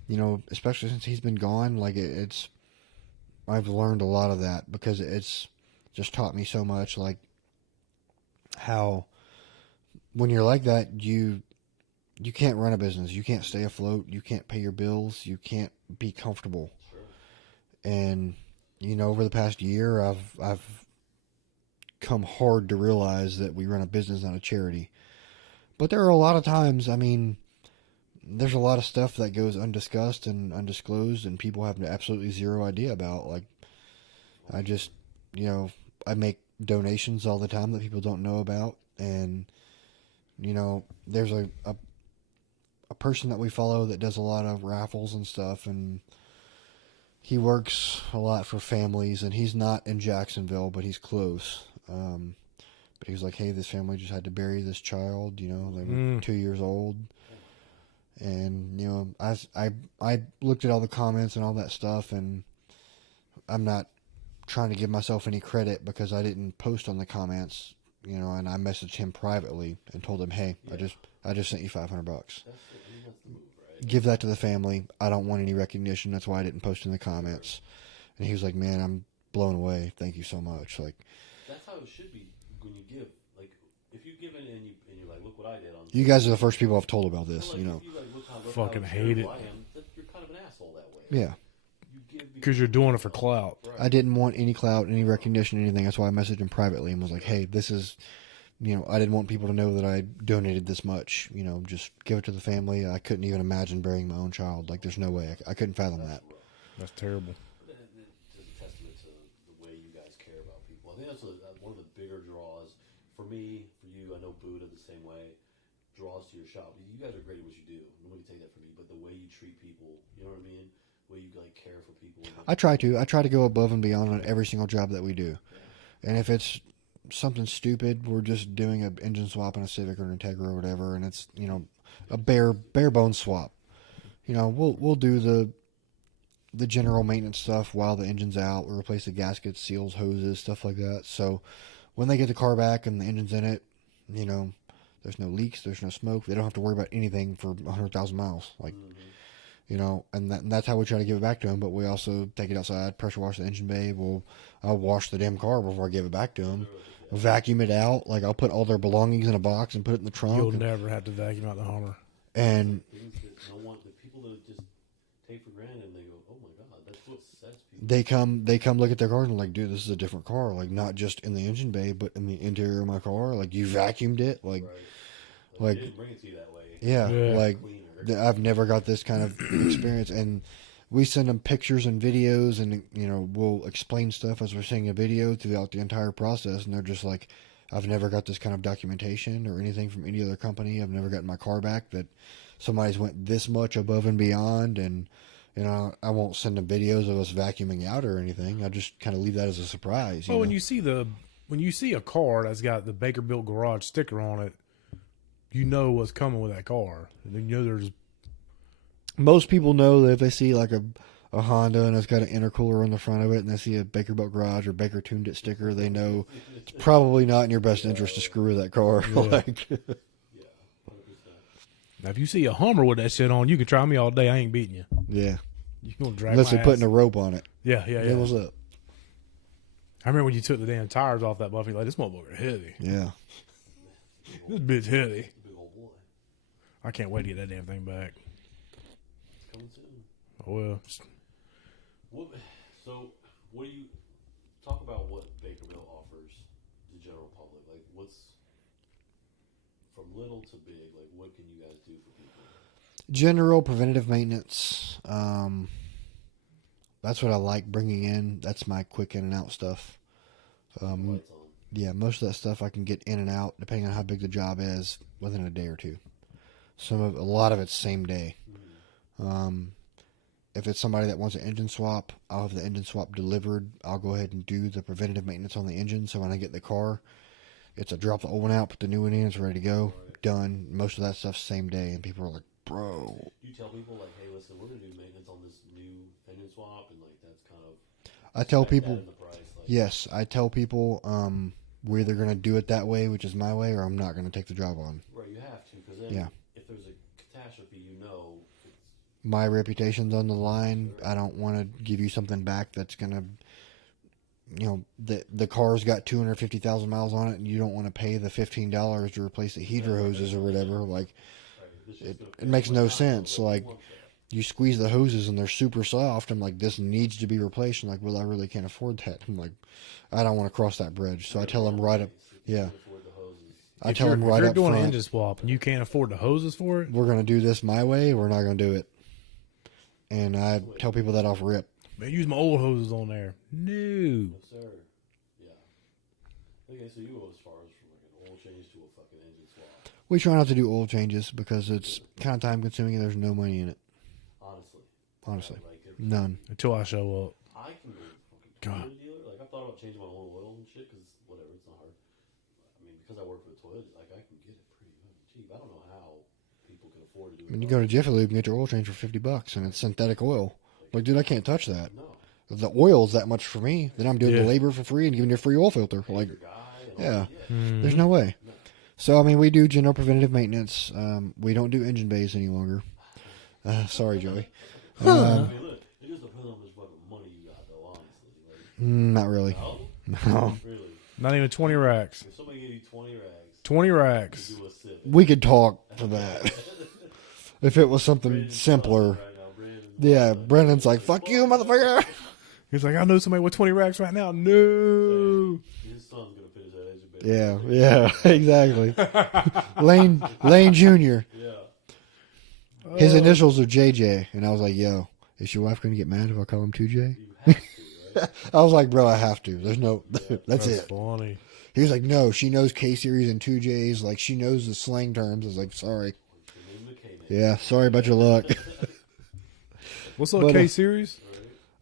you know, especially since he's been gone, like I've learned a lot of that because it's just taught me so much, like how when you're like that, you can't run a business, you can't stay afloat, you can't pay your bills, you can't be comfortable. Sure. And you know, over the past year, I've come hard to realize that we run a business, not a charity. But there are a lot of times, I mean, there's a lot of stuff that goes undiscussed and undisclosed and people have absolutely zero idea about. Like, I just, you know, I make donations all the time that people don't know about. And, you know, there's a person that we follow that does a lot of raffles and stuff. And he works a lot for families. And he's not in Jacksonville, but he's close. But he was like, hey, this family just had to bury this child. You know, they were 2 years old. And, you know, I looked at all the comments and all that stuff, and I'm not trying to give myself any credit because I didn't post on the comments, you know, and I messaged him privately and told him, hey, I just sent you $500. That's the move, right? Give that to the family. I don't want any recognition. That's why I didn't post in the comments. And he was like, man, I'm blown away. Thank you so much. Like, That's how it should be when you give. Like, if you give it and you're like, look what I did on. you guys are the first people I've told about this, Well, like, you know. if you, like, look how Fucking hate charitable it. I am, that you're kind of an asshole that way. Yeah. You give Because you're doing it for clout. I didn't want any clout, any recognition, anything. That's why I messaged him privately and was like, hey, this is, you know, I didn't want people to know that I donated this much. You know, just give it to the family. I couldn't even imagine burying my own child. Like, there's no way. I couldn't fathom that. That's terrible. To me, for you, I know Buddha the same way, draws to your shop. You guys are great at what you do. Nobody can take that from you, but the way you treat people, you know what I mean? The way you like care for people. I try to go above and beyond on every single job that we do. And if it's something stupid, we're just doing an engine swap on a Civic or an Integra or whatever, and it's, you know, a bare bones swap. You know, we'll do the general maintenance stuff while the engine's out. We'll replace the gaskets, seals, hoses, stuff like that. So when they get the car back and the engine's in it, you know, there's no leaks, there's no smoke. They don't have to worry about anything for 100,000 miles. Like, you know, and that's how we try to give it back to them. But we also take it outside, pressure wash the engine bay. I'll wash the damn car before I give it back to them. Vacuum it out. Like, I'll put all their belongings in a box and put it in the trunk. You'll never have to vacuum out the Hummer. And The people that just take for granted and they go, oh my God, that's what sets people. they come look at their car and like, dude, this is a different car. Like, not just in the engine bay, but in the interior of my car. Like, you vacuumed it. Like, Like, they didn't bring it to you that way. yeah. Like, Cleaner. I've never got this kind of experience. And we send them pictures and videos, and, you know, we'll explain stuff as we're seeing a video throughout the entire process. And they're just like, I've never got this kind of documentation or anything from any other company. I've never gotten my car back that somebody's went this much above and beyond. And, you know, I won't send them videos of us vacuuming out or anything. I just kind of leave that as a surprise. Well, know? when you see a car that's got the Baker Built Garage sticker on it, you know what's coming with that car. And then you know there's... Most people know that if they see like a Honda and it's got an intercooler on the front of it, and they see a Baker Built Garage or Baker Tuned It sticker, they know it's probably not in your best interest to screw with that car. Yeah. Like, Yeah, 100%. Now, if you see a Hummer with that shit on, you can try me all day. I ain't beating you. yeah, You gonna drag unless my they're putting ass. a rope on it. Yeah. Then what's up? I remember when you took the damn tires off that Buffy. Like, this motherfucker heavy. Yeah, This bitch heavy. Big old boy. I can't wait to get that damn thing back. It's coming soon. Oh, well. What do you talk about? What Bakerville offers the general public? Like, what's from little to big? Like, what can you guys do for people? general preventative maintenance. That's what I like bringing in. That's my quick in and out stuff. Lights on. Yeah, most of that stuff I can get in and out depending on how big the job is within a day or two. A lot of it's same day. If it's somebody that wants an engine swap, I'll have the engine swap delivered. I'll go ahead and do the preventative maintenance on the engine. So when I get the car, it's a drop the old one out, put the new one in, it's ready to go, done. Most of that stuff's same day, and people are like, "Bro." You tell people like, "Hey, listen, we're gonna do maintenance on this new engine swap," and like that's kind of. I tell expect people, that in the price, like, yes, I tell people, we're either gonna do it that way, which is my way, or I'm not gonna take the job on. Right, you have to, because then Yeah. if there's a catastrophe, you know. My reputation's on the line. I don't want to give you something back that's gonna, you know, the car's got 250,000 miles on it, and you don't want to pay the $15 to replace the heater hoses or whatever. Like, it makes no sense. Like, you squeeze the hoses and they're super soft. I'm like, this needs to be replaced. I'm like, well, I really can't afford that. I'm like, I don't want to cross that bridge. So I tell them right up, yeah. I tell them right if you're up doing an front, engine swap and you can't afford the hoses for it, we're going to do this my way. We're not going to do it. And I tell people that off rip. man, use my old hoses on there. No. Yes, sir. Yeah. Okay, so you go as far as from like an oil change to a fucking engine swap. We try not to do oil changes because it's kind of time consuming and there's no money in it. Honestly. Like None. Until I show up. I can go to a God. fucking Toyota dealer. Like, I've thought about changing my own oil and shit, because whatever, it's not hard. I mean, because I work for a Toyota, like, I can get it pretty cheap. I don't know how people can afford to do it. When you go to Jiffy Lube and get your oil change for $50 and it's synthetic oil. Like, dude, I can't touch that. No. If the oil's that much for me, then I'm doing Yeah. the labor for free and giving you a free oil filter. Like, Your guy and all yeah. that. Yeah. There's no way. So, I mean, we do general preventative maintenance. We don't do engine bays any longer. Sorry, Joey. I mean, look, it just depends on how much fucking money you got, though, honestly. Like, Not really. no? No. Really. Not even 20 racks. If somebody gave you 20 rags 20 to racks. do a Civic. We could talk for that. If it was something Brandon's simpler. right now, Brandon's Yeah, like, Brennan's like, fuck you, motherfucker. He's like, I know somebody with 20 racks right now. No. his son's going to finish that engine bay. Yeah, exactly. Lane Jr. Yeah. His initials are JJ. And I was like, yo, is your wife going to get mad if I call him 2J? You have to, right? I was like, bro, I have to. There's no, that's it. Funny. He was like, no, she knows K series and 2Js. Like, she knows the slang terms. I was like, sorry. Yeah, sorry about your luck. What's up, But, K series?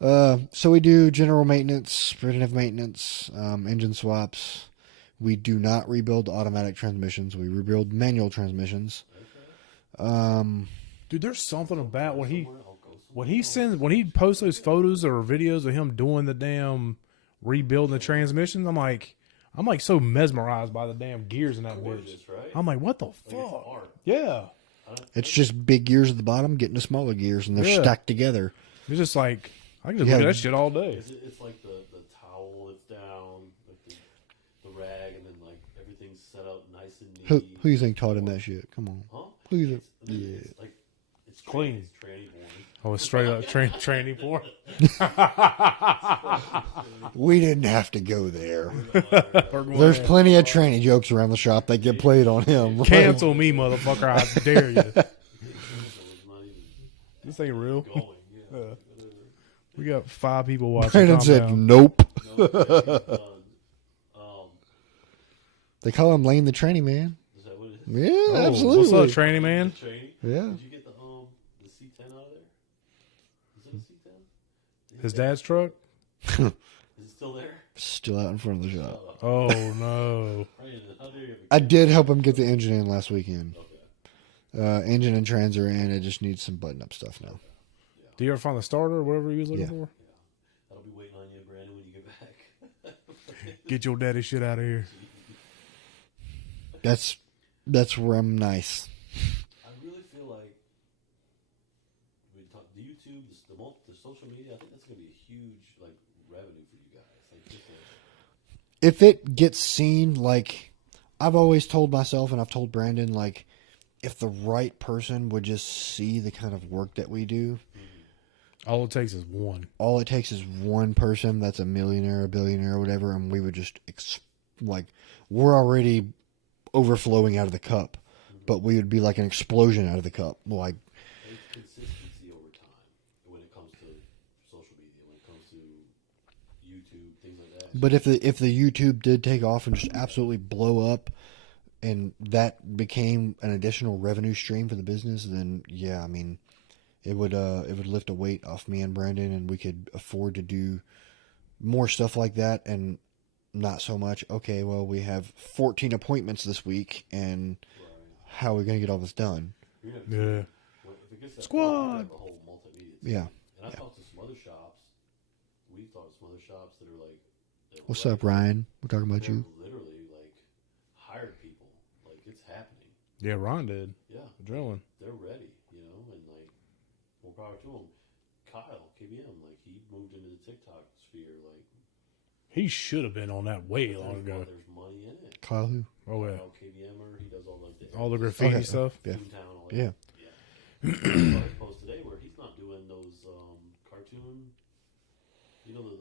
So we do general maintenance, preventive maintenance, engine swaps. We do not rebuild automatic transmissions. We rebuild manual transmissions. Dude, there's something about when he posts those photos or videos of him doing the damn rebuilding the transmissions. I'm like so mesmerized by the damn gears in that bitch. Right? I'm like, what the fuck? Yeah. It's just big gears at the bottom getting to smaller gears, and they're Yeah. stacked together. It's just like I can just look at that shit all day. It's like the towel that's down, like the rag, and then like everything's set up nice and neat. Who you think taught him that shit? Come on. Huh? Who you think? It's like it's Clean. It's tranny born. Oh, it's straight up training for. We didn't have to go there. There's plenty of tranny jokes around the shop that get played on him. Cancel me, motherfucker! I dare you. It's not even This ain't real. going. Yeah. We got 5 people watching. Brandon Calm said, down. nope. Um, They call him Lane the Tranny Man. is that what it is? Yeah, Oh, absolutely. What's up, training man? Tranny? Yeah. Did you get the C10 out of there? Is it a C10? His dad's truck? Is it still there? Still out in front of the shop. Oh no! Brandon, how dare you? I did help him get the engine in last weekend. Okay. Engine and trans are in. It just needs some button-up stuff now. Do you ever find the starter or whatever he was looking Yeah. for? That'll be waiting on you, Brandon, when you get back. Get your daddy shit out of here. That's where I'm nice. I really feel like we talk the YouTube, the social media. I think that's going to be a huge like revenue for you guys. Like, If it gets seen, like I've always told myself, and I've told Brandon, like if the right person would just see the kind of work that we do, All it takes is one. all it takes is one person that's a millionaire, a billionaire, or whatever, and we would just like we're already overflowing out of the cup, but we would be like an explosion out of the cup. Like it's consistency over time when it comes to social media, when it comes to YouTube, things like that. But if the YouTube did take off and just absolutely blow up, and that became an additional revenue stream for the business, then yeah, I mean, it would lift a weight off me and Brandon, and we could afford to do more stuff like that, and not so much. Okay, well, we have 14 appointments this week, and how are we gonna get all this done? You're gonna Yeah. well, if it gets that Squad. far, you have a whole multimedia team. Yeah. And I talked to some other shops. We've talked to some other shops that are like, What's up, Ryan? We're talking about they're you. literally like hired people. Like it's happening. Yeah, Ron did. Yeah. Drilling. They're ready, you know, and like more power to them. Kyle, KBM, like he moved into the TikTok sphere. Like He should have been on that way long ago. there's money in it. Kyle who? Oh yeah. Kyle, KBMer, he does all like All the graffiti Okay. stuff. Yeah. Toontown, all that. Yeah. I saw his post today where he's not doing those cartoon, you know, like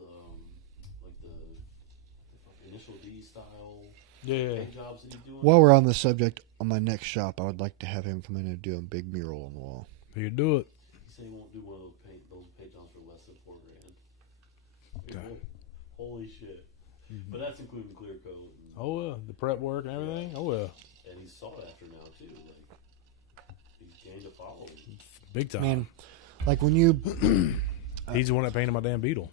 the Initial D style Yeah. paint jobs that he's doing. While we're on the subject, on my next shop, I would like to have him come in and do a big mural on the wall. You do it. He said he won't do one of those paint jobs for less than $4,000. God. Holy shit! But that's including clear coat. And, Oh yeah. The prep work and everything. Oh yeah. and he's sought after now too. Like he's gained a following. Big time. Man, like when you He's the one that painted my damn Beetle.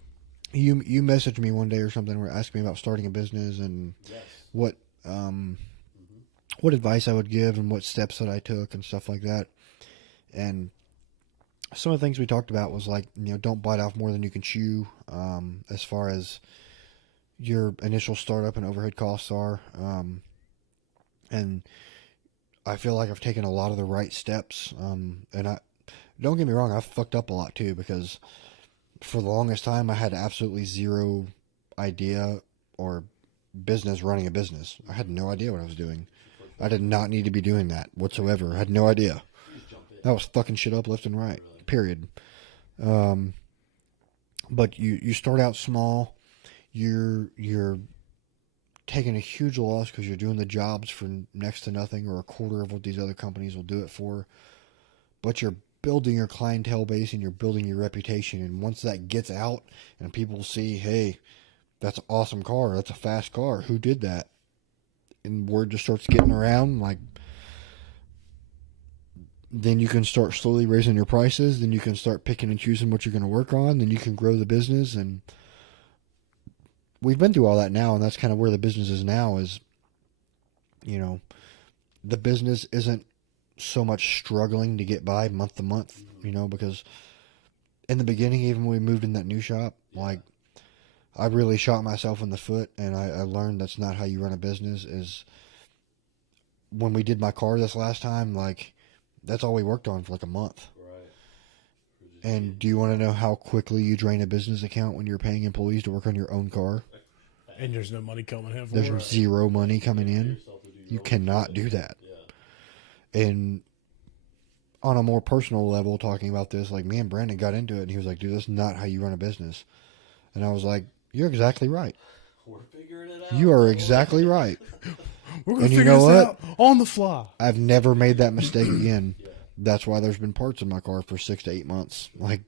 you messaged me one day or something, where asking me about starting a business and Yes. what advice I would give and what steps that I took and stuff like that. And some of the things we talked about was like, don't bite off more than you can chew, as far as your initial startup and overhead costs are. And I feel like I've taken a lot of the right steps. And don't get me wrong, I've fucked up a lot too, because for the longest time I had absolutely zero idea or business running a business. I had no idea what I was doing. I did not need to be doing that whatsoever. I had no idea. I was fucking shit up left and right. Period. But you start out small. You're taking a huge loss because you're doing the jobs for next to nothing or a quarter of what these other companies will do it for. But you're building your clientele base and you're building your reputation. And once that gets out and people see, hey, that's an awesome car, that's a fast car, who did that? and word just starts getting around, like, then you can start slowly raising your prices. Then you can start picking and choosing what you're going to work on. Then you can grow the business. And we've been through all that now, and that's kind of where the business is now is, you know, the business isn't so much struggling to get by month to month, you know, because in the beginning, even when we moved in that new shop, like, I really shot myself in the foot, and I learned that's not how you run a business. Is when we did my car this last time, like, that's all we worked on for like a month. Right. And do you want to know how quickly you drain a business account when you're paying employees to work on your own car? And there's no money coming in for There's it. zero money coming in. You cannot do that. Yeah. And on a more personal level, talking about this, like, me and Brandon got into it, and he was like, dude, that's not how you run a business. And I was like, you're exactly right. We're figuring it out. You are exactly right. We're gonna And you figure know this what? out on the fly. I've never made that mistake again. That's why there's been parts in my car for 6 to 8 months. Like,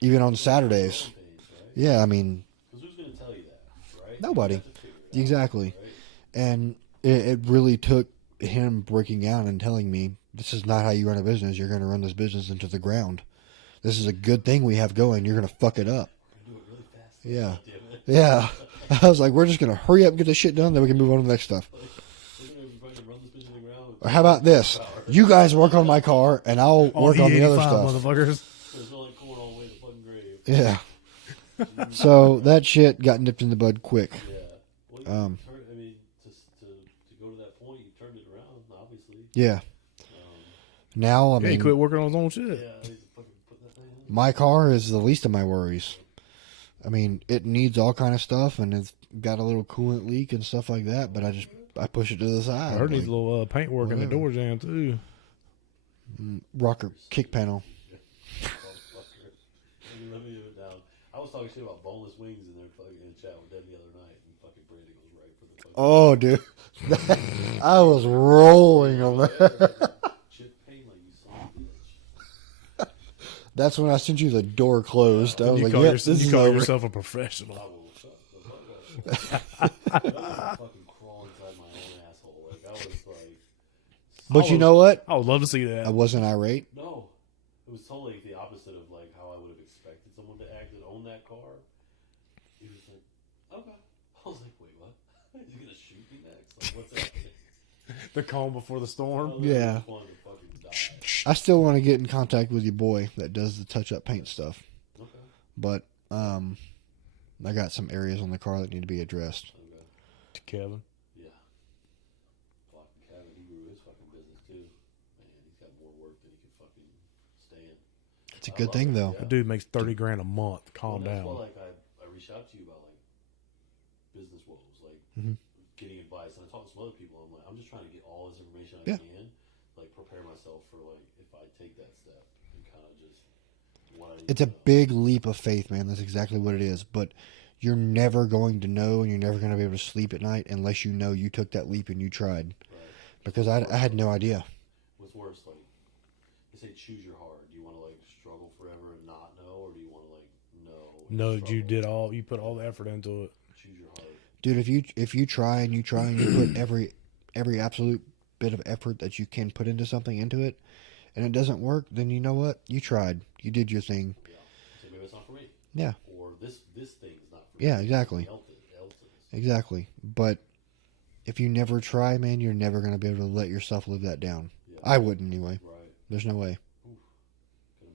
even on Saturdays. Yeah, I mean, Because who's going to tell you that, right? nobody. You have to figure it out, Exactly. right? And it really took him breaking out and telling me, this is not how you run a business. You're going to run this business into the ground. This is a good thing we have going. You're going to fuck it up. Do it really fast. Yeah. Damn it. Yeah. I was like, we're just going to hurry up and get this shit done, then we can move on to the next stuff. We're going to fucking run this bitch in the ground. Or how about this? You guys work on my car, and I'll work on the other E85 stuff. motherfuckers. There's no like going all the way to the fucking grave. Yeah. So that shit got nipped in the bud quick. Yeah. Well, you Um, I mean, to go to that point, you turned it around, obviously. Yeah. Now, I Yeah, he mean, quit working on his own shit. Yeah, I need to fucking put that thing in. my car is the least of my worries. I mean, it needs all kind of stuff, and it's got a little coolant leak and stuff like that, but I push it to the I side. heard Like, needs a little paint work in the whatever. door jam too. rocker kick panel. Let me do it down. I was talking shit about boneless wings in there fucking in chat with Debbie the other night, and fucking Brandon goes right for the fucking Oh, dude. I was rolling on that. chip pain like you son of a bitch. That's when I sent you the door closed. I was You like, call, yep, yourself, this you is call over. yourself a professional. I will shut the fuck up. I was fucking crawl inside my own asshole. Like I was like, But you know what? I would love to see I that. wasn't irate. no, it was totally the opposite of like how I would have expected someone to act that owned that car. He was like, okay. I was like, wait, what? Is he gonna shoot me next? Like, what's happening? The calm before the I storm. literally Yeah. just wanted to fucking die. I still want to get in contact with your boy that does the touch-up paint stuff. Okay. But I got some areas on the car that need to be addressed. Okay. To Kevin. Yeah. Fucking Kevin, he grew his fucking business too. Man, he's got more work than he can fucking stand. It's a good thing, though. That dude makes 30 grand a month. Calm Well, that's down. why, like, I reached out to you about like business woes, like Mhm. getting advice, and I talked to some other people. I'm like, I'm just trying to get all this information I Yeah. can, like prepare myself for like if I take that step and kind of just what I need It's to a know. big leap of faith, man. That's exactly what it is. But you're never going to know, and you're never going to be able to sleep at night unless you know you took that leap and you tried. Right. Because I had no idea. What's worse, like they say, choose your heart. Do you want to like struggle forever and not know, or do you want to like know? and No, you struggle? did all. You put all the effort into it. Choose your heart. Dude, if you try and you put every absolute bit of effort that you can put into something into it, and it doesn't work, then you know what? You tried. You did your thing. Yeah. So maybe it's not for me. Yeah, Or this thing's not for me. Yeah, exactly. Else is. exactly. But if you never try, man, you're never going to be able to let yourself live that down. Yeah. I wouldn't anyway. Right. There's no way. Can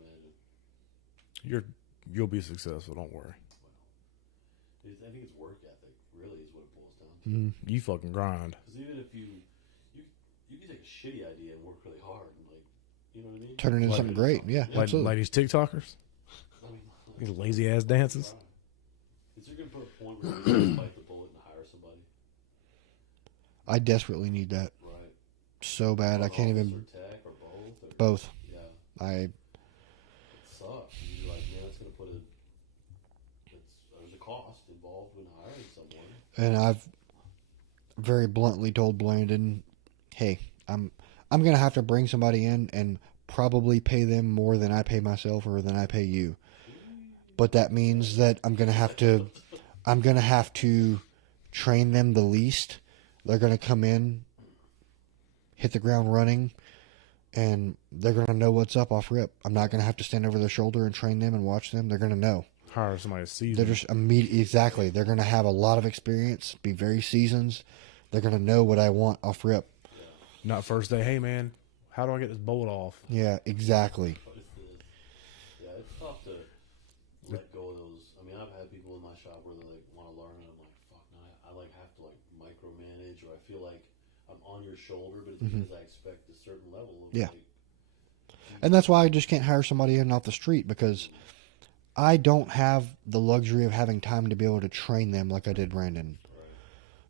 imagine. You'll be successful. Don't worry. I think it's work ethic, really, is what it boils down to. Mm. You fucking grind. Because even if you can take a shitty idea and work really hard and like, you know what I mean? Turn it into Like- something great. Yeah, Like absolutely. ladies TikTokers. I mean, These lazy ass dances. is there gonna put a point where you can bite the bullet and hire somebody? I desperately need that Right. so bad. I can't Office even. or tech or both. Or, Both. Yeah. I It sucks. You're like, man, that's gonna put there's a cost involved in hiring someone. and I've very bluntly told Blandon, "Hey, I'm gonna have to bring somebody in and probably pay them more than I pay myself or than I pay you. But that means that I'm gonna have to train them the least. They're going to come in, hit the ground running, and they're going to know what's up off rip. I'm not going to have to stand over their shoulder and train them and watch them. They're going to know. Hire somebody to season. They're just exactly. They're going to have a lot of experience, be very seasoned. They're going to know what I want off rip. Not first day. Hey man, how do I get this bolt off? Yeah, exactly. What is this? Yeah, it's tough to let go of those. I mean, I've had people in my shop where they like want to learn, and I'm like, fuck, no, I like have to like micromanage, or I feel like I'm on your shoulder, but it's because I expect a certain level of Yeah. like, And that's why I just can't hire somebody in off the street, because I don't have the luxury of having time to be able to train them like I did Brandon.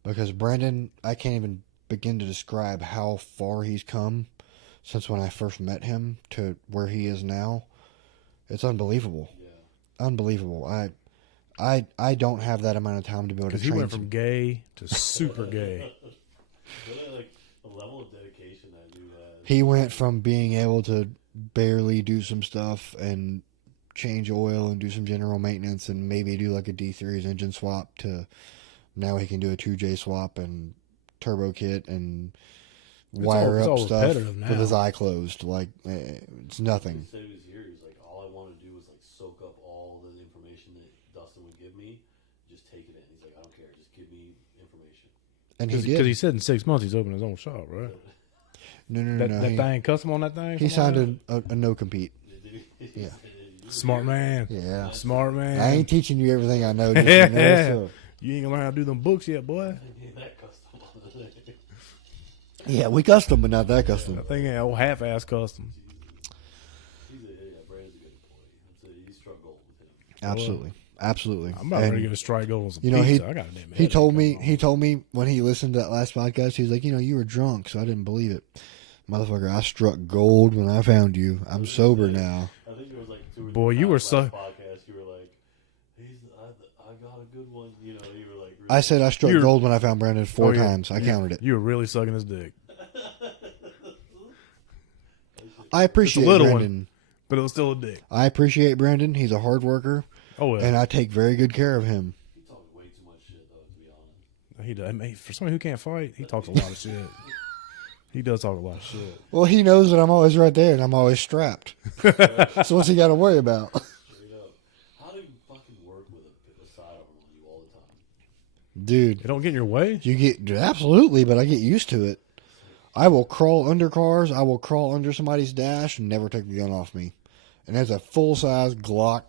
Because Brandon, I can't even begin to describe how far he's come since when I first met him to where he is now. It's unbelievable. yeah. Unbelievable. I don't have that amount of time to be able to Because he train. went from gay to super gay. Really, like the level of dedication that dude has. He went from being able to barely do some stuff and change oil and do some general maintenance and maybe do like a D-Series engine swap to now he can do a 2J swap and turbo kit and wire it's up all stuff repetitive with now. his eye closed. Like, it's nothing. He said he was here. He's like, all I want to do is like soak up all the information that Dustin would give me, just take it in. He's like, I don't care, just give me information. And he Because did. he said in 6 months he's opening his own shop, right? No. That thing custom on that thing? He something signed a no compete. Yeah. like that? Smart man. Yeah. Smart man. I ain't teaching you everything I know. Just, you know, so. You ain't gonna learn how to do them books yet, boy. That custom. Yeah, we custom, but not that custom. That thing ain't old half-ass custom. Brandon's a good employee. He struck gold with him. Absolutely. Absolutely. I'm about And, ready to get a strike gold on some you know, pizza. I got a damn he headache told me coming on. he told me when he listened to that last podcast, he was like, you know, you were drunk, so I didn't believe it. Motherfucker, I struck gold when I found you. I'm sober now. I think it was like 2 or 3 Boy, you were times so- last podcast. You were like, I got a good one. You know, you were like, really I said I struck You're- gold when I found Brandon 4 Oh, yeah. times. I counted it. You were really sucking his dick. I appreciate little one. Brandon. But it was still a dick. I appreciate Brandon. He's a hard worker, Oh, yeah. and I take very good care of him. He talked way too much shit, though, to be honest. He does. I mean, for somebody who can't fight, he talks a lot of shit. He does talk a lot of shit. Well, he knows that I'm always right there, and I'm always strapped. So what's he got to worry about? Straight up. How do you fucking work with a sidearm on you all the time? Dude, It don't get in your way. you get absolutely, but I get used to it. I will crawl under cars. I will crawl under somebody's dash and never take the gun off me. And that's a full-size Glock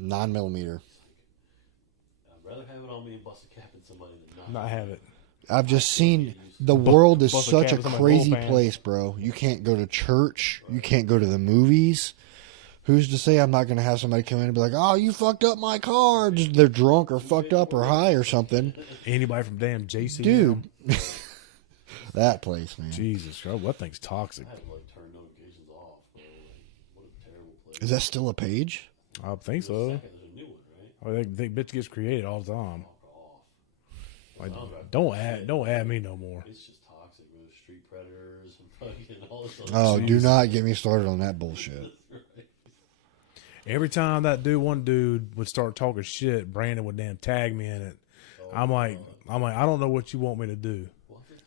9mm. I'd rather have it on me and bust a cap in somebody than Not have it. I've just seen the world is bust a such cap a in somebody's crazy bullpen. place, bro. You can't go to church. You can't go to the movies. Who's to say I'm not going to have somebody come in and be like, oh, you fucked up my car. Just, they're drunk or fucked up or high or something. Anybody from damn JC? Dude. That place, man. Jesus Christ, what thing's toxic? I have to, like, turn notifications off, bro. Like, what a terrible place. Is that still a page? I think so. Second, there's a new one, right? I think bitch gets created all the time. Fuck off. Like, I don't know. don't add me no more. It's just toxic, bro. Street predators and fucking all this other Oh, shit. do not get me started on that bullshit. Every time one dude would start talking shit, Brandon would damn tag me in it. I'm like, I don't know what you want me to do.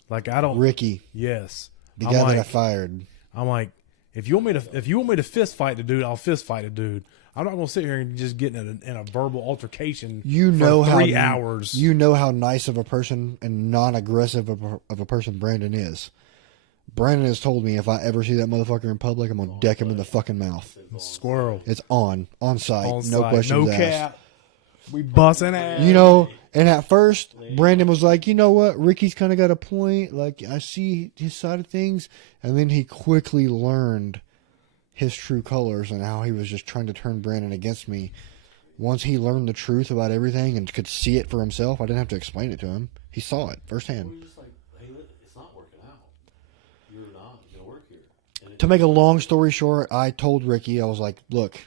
Like, I don't. Ricky, Yes. the I'm guy like, that I fired. I'm like, if you want me to fist fight the dude, I'll fist fight a dude. I'm not gonna sit here and just get in a verbal altercation. You know for how 3 hours. You know how nice of a person and non-aggressive of a person Brandon is. Brandon has told me if I ever see that motherfucker in public, I'm gonna deck him in the fucking mouth. Squirrel It's on site, on no site, questions no asked. cap. We busting ass. You know, and at first, Brandon was like, you know what, Ricky's kind of got a point. Like, I see his side of things. And then he quickly learned his true colors and how he was just trying to turn Brandon against me. Once he learned the truth about everything and could see it for himself, I didn't have to explain it to him. He saw it firsthand. We're just like, hey, it's not working out. You're not going to work here. And To make a long story short, I told Ricky, I was like, look,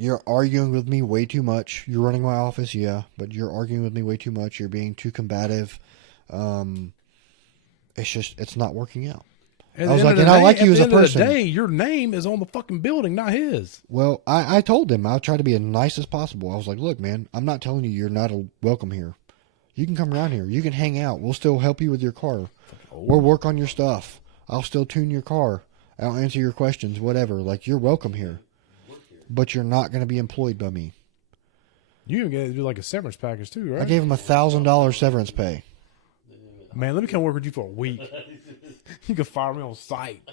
you're arguing with me way too much. You're running my office, yeah, but you're arguing with me way too much. You're being too combative. It's not working out. At I was the like, end of and the I day- like you at as the a end of the person. day, your name is on the fucking building, not his. Well, I told him, I tried to be as nice as possible. I was like, look, man, I'm not telling you you're not welcome here. You can come around here. You can hang out. We'll still help you with your car. We'll work on your stuff. I'll still tune your car. I'll answer your questions, whatever. Like, you're welcome here. But you're not going to be employed by me. You even get do like a severance package too, right? I gave him $1,000 severance pay. Man, let me come work with you for a week. You can fire me on site.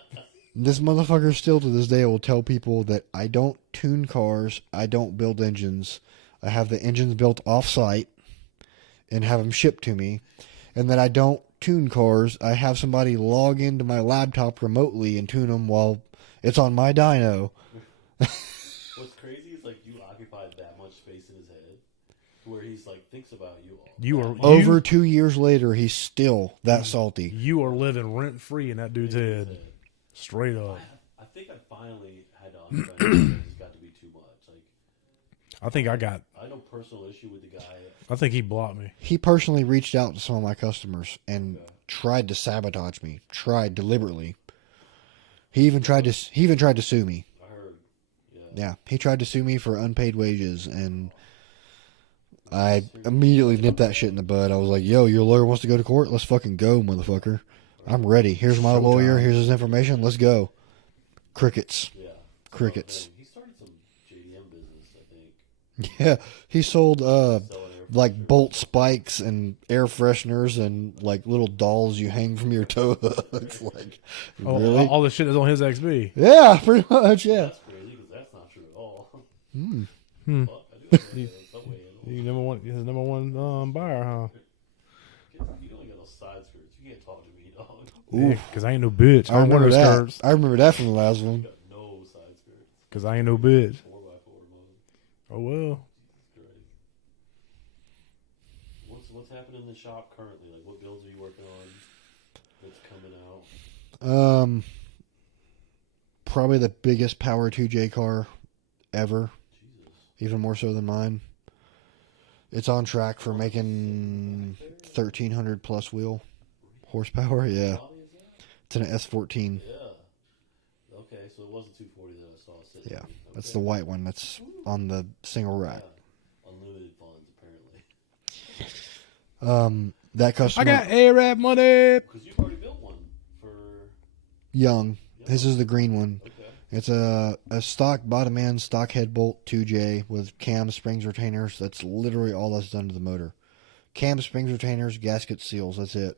This motherfucker still to this day will tell people that I don't tune cars. I don't build engines. I have the engines built off-site and have them shipped to me. And that I don't tune cars. I have somebody log into my laptop remotely and tune them while it's on my dyno. What's crazy is like you occupy that much space in his head where he's like thinks about you all. You are Over 2 years later, he's still that salty. You are living rent free in that dude's head. Straight up. I think I finally had to understand it's got to be too much. Like I think I had no personal issue with the guy. I think he blocked me. He personally reached out to some of my customers and tried to sabotage me. Tried deliberately. He even tried to sue me. I heard. Yeah, he tried to sue me for unpaid wages, and I immediately nipped that shit in the bud. I was like, yo, your lawyer wants to go to court? Let's fucking go, motherfucker. I'm ready. Here's my lawyer. Here's his information. Let's go. Crickets. Yeah. Crickets. He started some JDM business, I think. Yeah, he sold like bolt spikes and air fresheners and like little dolls you hang from your toe hooks. Like, really? All the shit that's on his XB. Yeah, pretty much. Yeah. That's crazy because that's not true at all. Hmm. Fuck, I do in some way. You number one buyer, huh? You don't get those side skirts. You can't talk to me, dog. Ooh. Because I ain't no bitch. I remember wear that. skirts. I remember that from the last one. You got no side skirts. Because I ain't no bitch. 4x4 mode. Oh well. What's happening in the shop currently? Like, what builds are you working on that's coming out? Probably the biggest Power 2J car ever. Jesus. Even more so than mine. It's on track for making 1,300 plus wheel horsepower. Yeah. Body is that? It's an S14. Yeah. Okay, so it wasn't 240 that I saw sitting. Yeah. Okay. That's the white one that's on the single rack. Yeah. Unlimited funds, apparently. That customer. I got Arab money. Because you've already built one for... Young. This is the green one. Okay. It's a stock bottom end, stock head bolt 2J with cam springs retainers. That's literally all that's done to the motor. Cam springs retainers, gasket seals. That's it.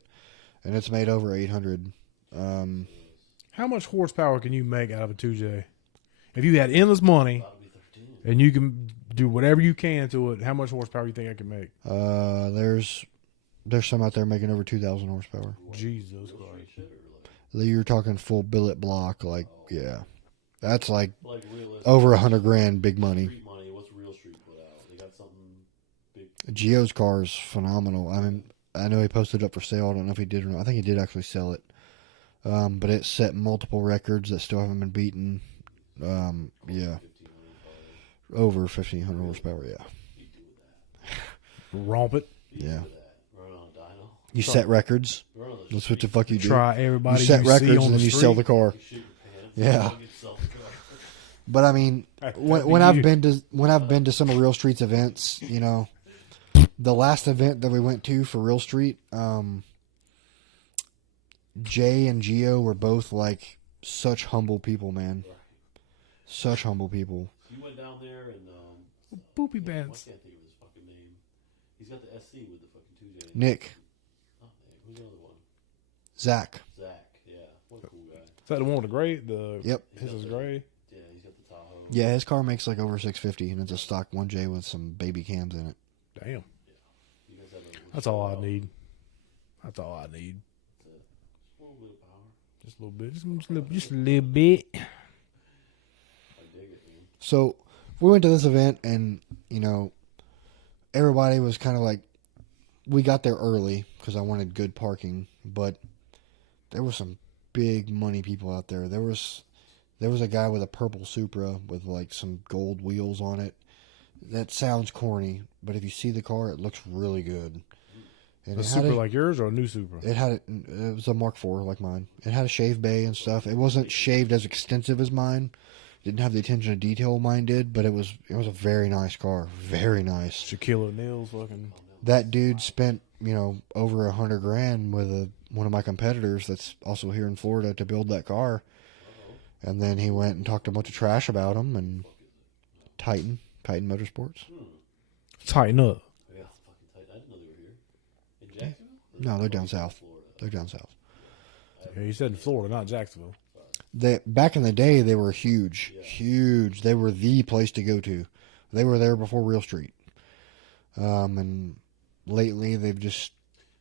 And it's made over 800. How much horsepower can you make out of a 2J? If you had endless money That'll be 13. and you can do whatever you can to it, how much horsepower do you think I can make? There's some out there making over 2,000 horsepower. Jesus Straight Christ. shit or like... You're talking full billet block, like, yeah. That's like Like realistic. over $100,000, big money. Street money. What's Real Street put out? They got something big. Gio's car is phenomenal. I mean, I know he posted it up for sale. I don't know if he did or not. I think he did actually sell it. But it set multiple records that still haven't been beaten. Yeah. 1,500 Over 1,500 horsepower, yeah. You do that. Romp it. You Yeah. do that. Run on a dyno. You set records. Run on the That's what the street. fuck you do. Try everybody You set see records on and the then you street. sell the car. You shoot your pants. Yeah. You sell the car. But I mean, when I've been to some of Real Street's events, you know, the last event that we went to for Real Street, Jay and Gio were both like such humble people, man. Such humble people. You went down there and Boopy I bands. can't think of his fucking name. He's got the SC with the fucking 2J. Nick, Oh, man. Who's the other one? Zach. Zach. Yeah. What a cool guy. Is that the one with the gray? Yep. His is gray. Yeah, he's got the Tahoe. Yeah, his car makes like over 650, and it's a stock 1J with some baby cams in it. Damn. You guys have a That's all I need. That's all I need. a little bit of power. Just a little bit. Just a little bit. I dig it, man. So we went to this event, and you know, everybody was kind of like, we got there early because I wanted good parking, but there were some big money people out there. There was a guy with a purple Supra with like some gold wheels on it. That sounds corny, but if you see the car, it looks really good. And A Supra like yours or a new Supra? it was a Mark IV like mine. It had a shave bay and stuff. It wasn't shaved as extensive as mine. Didn't have the attention to detail mine did, but it was a very nice car. Very nice. Shaquille O'Neal's fucking. that dude spent, over $100,000 with one of my competitors that's also here in Florida to build that car. And then he went and talked a bunch of trash about him and Titan Motorsports. Tighten up. Yeah, fucking tight. I didn't know they were here. In Jacksonville? No, they're down south. Florida. They're down south. Yeah, you said in Florida, not Jacksonville. Back in the day, they were huge. They were the place to go to. They were there before Real Street. And lately, they've just...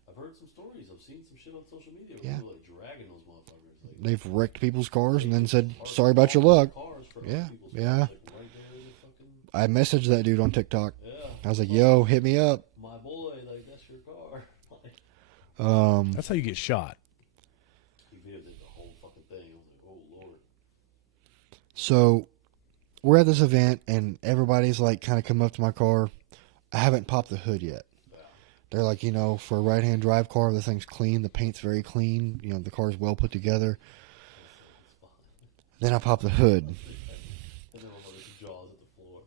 I've heard some stories. I've seen some shit on social media. Yeah. People like dragging those motherfuckers. Like, They've wrecked people's cars and then said, sorry about your luck. cars for Yeah, other people's yeah. cars, like, right there, they fucking, I messaged that dude on TikTok. yeah. I was like, yo, hit me up. My boy, like, that's your car. Like, That's how you get shot. he videotaped the whole fucking thing. I was like, oh, Lord. So we're at this event and everybody's like kind of come up to my car. I haven't popped the hood yet. They're like, for a right-hand drive car, the thing's clean. The paint's very clean. The car's well put together. Then I pop the hood. And then I'm like, jaws at the floor.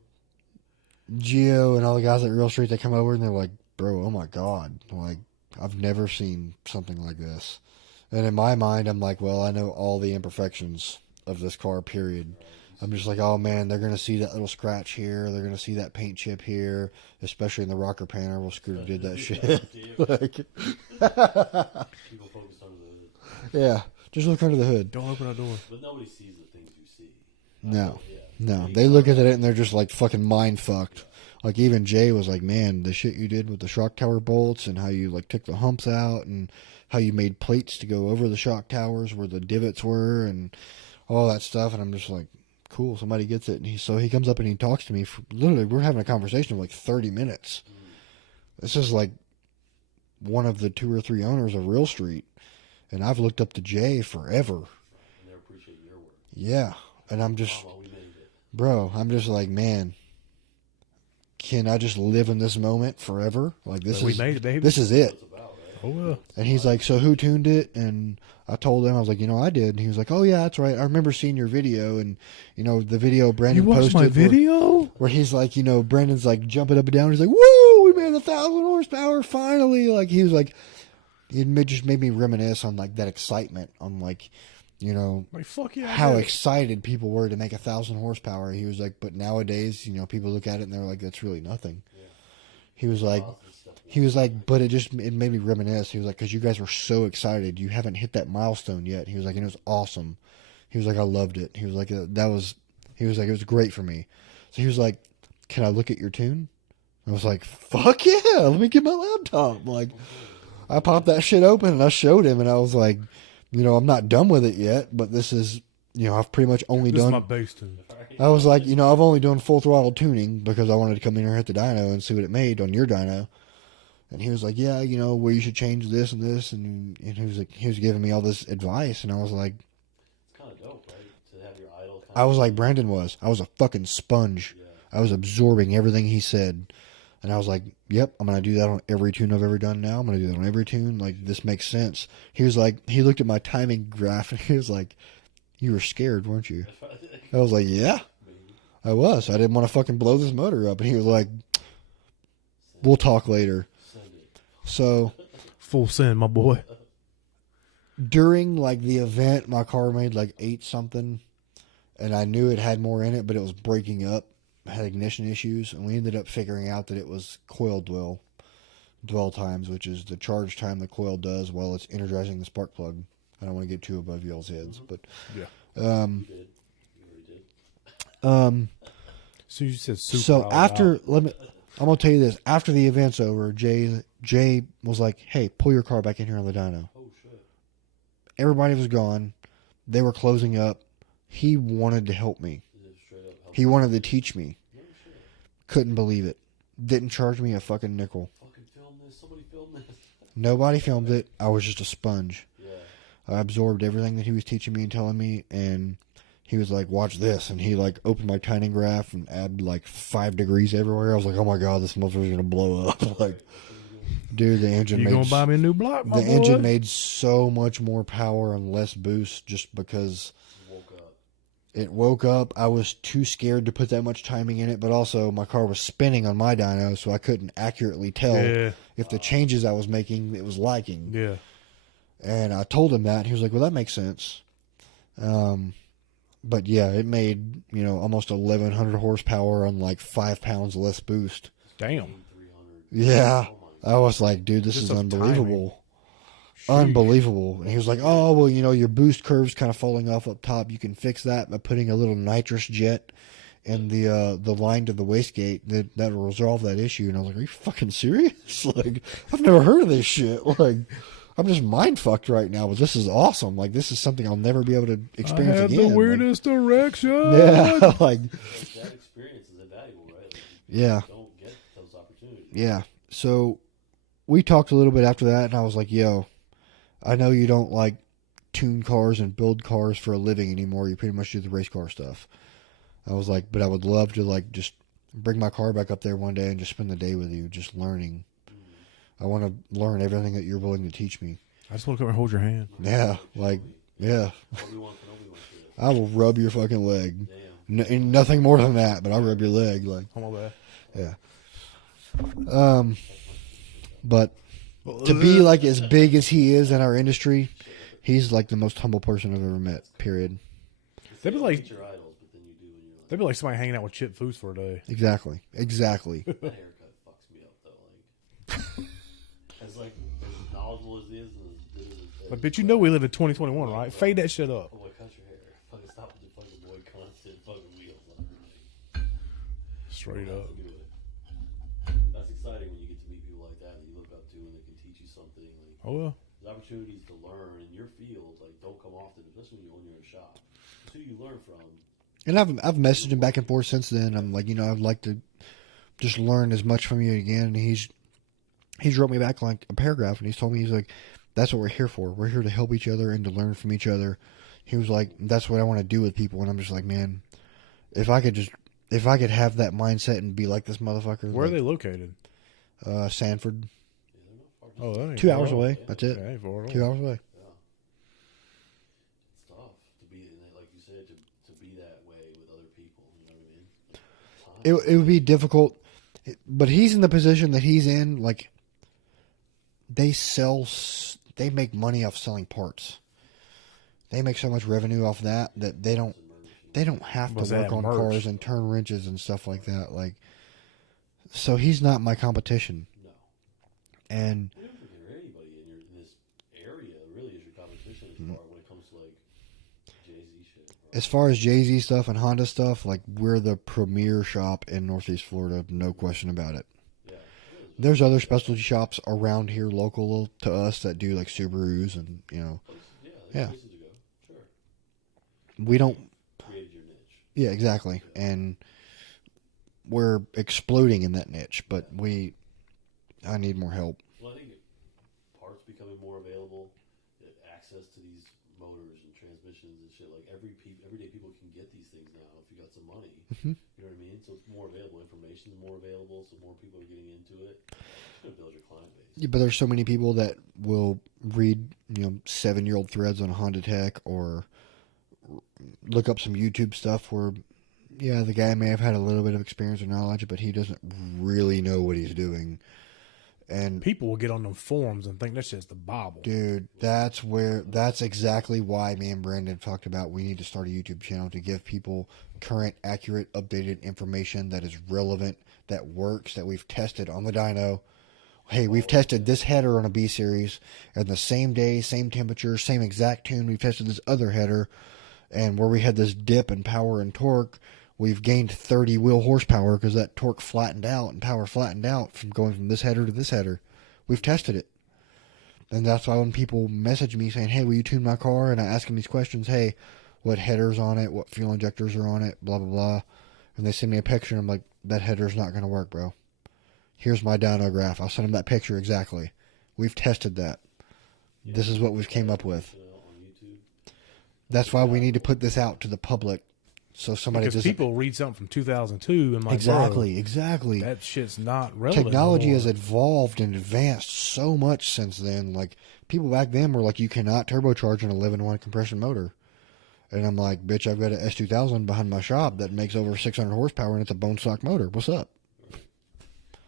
Gio and all the guys at Real Street, they come over and they're like, bro, oh my God. Like, I've never seen something like this. And in my mind, I'm like, well, I know all the imperfections of this car, period. I'm just like, oh man, they're going to see that little scratch here. They're going to see that paint chip here, especially in the rocker panel. Well, Scooter did that shit. Like, People focused on the... yeah, just look under the hood. Don't open that door. But nobody sees the things you see. No, Yeah. no. They look at it and they're just like fucking mind fucked. Like even Jay was like, man, the shit you did with the shock tower bolts and how you like took the humps out and how you made plates to go over the shock towers where the divots were and all that stuff. And I'm just like, cool, somebody gets it. And so he comes up and he talks to me for literally, we're having a conversation of like 30 minutes. This is like one of the 2 or 3 owners of Real Street. And I've looked up to Jay forever. And they appreciate your work. Yeah. And I'm just, Well, we made it. bro, I'm just like, man, can I just live in this moment forever? Like this We is, made it, baby. this is it. It's about, right? Oh, yeah. And he's like, so who tuned it? And I told him, I was like, I did. And he was like, oh yeah, that's right. I remember seeing your video. And the video Brandon You watched posted my video? where he's like, Brandon's like jumping up and down. He's like, woo, we made 1,000 horsepower finally. Like he was like, just made me reminisce on like that excitement on like, Like, fuck yeah. I how did. excited people were to make 1,000 horsepower. He was like, but nowadays, people look at it and they're like, that's really nothing. He was like, but it made me reminisce. He was like, because you guys were so excited. You haven't hit that milestone yet. He was like, and it was awesome. He was like, I loved it. He was like, it was great for me. So he was like, can I look at your tune? I was like, fuck yeah, let me get my laptop. Like, I popped that shit open and I showed him and I was like, I'm not done with it yet, but this is, I've pretty much only This is done. my bass tune. I was like, I've only done full throttle tuning because I wanted to come in here hit the dyno and see what it made on your dyno. And he was like, yeah, where you should change this and this. And he was giving me all this advice. And I was like, It's kind of dope, right? To have your idol. I was like Brandon was. I was a fucking sponge. I was absorbing everything he said. And I was like, yep, I'm going to do that on every tune I've ever done now. I'm going to do that on every tune. Like, this makes sense. He was like, he looked at my timing graph and he was like, you were scared, weren't you? I was like, yeah, I was. I didn't want to fucking blow this motor up. And he was like, we'll talk later. So Full send, my boy. during like the event, my car made like 8 something. And I knew it had more in it, but it was breaking up. Had ignition issues, and we ended up figuring out that it was coil dwell times, which is the charge time the coil does while it's energizing the spark plug. I don't want to get too above y'all's heads, but Yeah. You did. You really did. So you said super. so all after out. I'm gonna tell you this. After the event's over, Jay was like, "Hey, pull your car back in here on the dyno." Oh, shit. Everybody was gone. They were closing up. He wanted to help me. Is it straight up? He wanted to teach me. No shit. Couldn't believe it. Didn't charge me a fucking nickel. Fucking film this. Somebody film this. Nobody filmed it. I was just a sponge. Yeah. I absorbed everything that he was teaching me and telling me, and he was like, watch this, and he like opened my timing graph and added like 5 degrees everywhere. I was like, oh my god, this motherfucker's gonna blow up. Like, dude, the engine You made gonna buy me a new block, my the boy? engine made so much more power and less boost just because Woke up. It woke up. I was too scared to put that much timing in it, but also my car was spinning on my dyno, so I couldn't accurately tell if the changes I was making, it was liking. Yeah. And I told him that, and he was like, well, that makes sense. But yeah, it made, almost 1,100 horsepower on like 5 pounds less boost. Damn. 300. Yeah. Oh my I was like, dude, this Just is of unbelievable. Sheesh. Unbelievable. And he was like, oh, well, your boost curve's kind of falling off up top. You can fix that by putting a little nitrous jet in the line to the wastegate. That'll resolve that issue. And I was like, are you fucking serious? Like, I've never heard of this shit. Like, I'm just mind fucked right now, but this is awesome. Like, this is something I'll never be able to experience I had again. the weirdest erection. Yeah, like, that experience is invaluable, right? Like, yeah, you don't get those opportunities. yeah. So we talked a little bit after that, and I was like, yo, I know you don't like tune cars and build cars for a living anymore. You pretty much do the race car stuff. I was like, but I would love to like just bring my car back up there one day and just spend the day with you, just learning. I want to learn everything that you're willing to teach me. I just want to come and hold your hand. Yeah, like, yeah. Obi-Wan Kenobi went through this. I will rub your fucking leg. Damn. And nothing more than that, but I'll rub your leg. Like, Oh, my bad. yeah. But to be like as big as he is in our industry, he's like the most humble person I've ever met, period. They'd be like, Your idols, but then you do, and you're like, they'd be like somebody hanging out with Chip Foose for a day. Exactly. that haircut fucks me up though. Like, as knowledgeable as it is, But bitch, you know we live in 2021, right? Fade that shit up. oh my, cut your hair. Fucking stop with your fucking boy constant fucking wheels on. Like, Straight up. do it. That's exciting when you get to meet people like that that you look up to and they can teach you something. Like, Oh, well. there's opportunities to learn in your field. Like, don't come often, especially when you own your own shop. It's who you learn from. And I've messaged him back and forth since then. I'm like, I'd like to just learn as much from you again. And he's wrote me back like a paragraph, and he's told me, he's like, that's what we're here for. We're here to help each other and to learn from each other. He was like, that's what I want to do with people. And I'm just like, man, if I could have that mindset and be like this motherfucker. Where are like, they located? Sanford. Oh, that ain't 2 far hours off. away. That's it. Yeah, ain't far at 2 all. hours away. It's tough to be, like you said, to be that way with other people. You know what I mean? It would be difficult, but he's in the position that he's in. Like, they make money off selling parts. They make so much revenue off that they don't have Was to work that on merch? cars and turn wrenches and stuff like that. Like, so he's not my competition. No. And I don't think anybody in this area really is your competition as far when it comes to like Jay-Z shit. as far as Jay-Z stuff and Honda stuff, like, we're the premier shop in Northeast Florida, no question about it. Yeah. There's other specialty shops around here local to us that do like Subarus and, Yeah. Yeah. Places to go. Sure. we don't. Created your niche. Yeah, exactly. And we're exploding in that niche, but I need more help. Well, I think parts becoming more available, access to these motors and transmissions and shit. Like everyday people can get these things now if you got some money. Mhm. You know what I mean? So it's more available. Information is more available, so more people are getting into it. It's gonna build your client base. Yeah, but there's so many people that will read, 7-year-old threads on Honda Tech or look up some YouTube stuff where, yeah, the guy may have had a little bit of experience or knowledge, but he doesn't really know what he's doing. And People will get on them forums and think that's just the Bible. dude, that's exactly why me and Brandon talked about we need to start a YouTube channel to give people current, accurate, updated information that is relevant, that works, that we've tested on the dyno. Hey, we've tested this header on a B series, and the same day, same temperature, same exact tune, we've tested this other header, and where we had this dip in power and torque, we've gained 30 wheel horsepower because that torque flattened out and power flattened out from going from this header to this header. We've tested it. And that's why when people message me saying, hey, will you tune my car? And I ask them these questions, hey, what header's on it? What fuel injectors are on it? Blah, blah, blah. And they send me a picture, and I'm like, that header's not going to work, bro. Here's my dyno graph. I'll send them that picture exactly. We've tested that. This is what we've came up with. On YouTube. That's why we need to put this out to the public so somebody Because doesn't... people read something from 2002 and like, Exactly. bro, that shit's not relevant. Technology anymore. has evolved and advanced so much since then. Like, people back then were like, you cannot turbocharge an 11-1 compression motor. And I'm like, bitch, I've got an S2000 behind my shop that makes over 600 horsepower and it's a bone stock motor. What's up? It's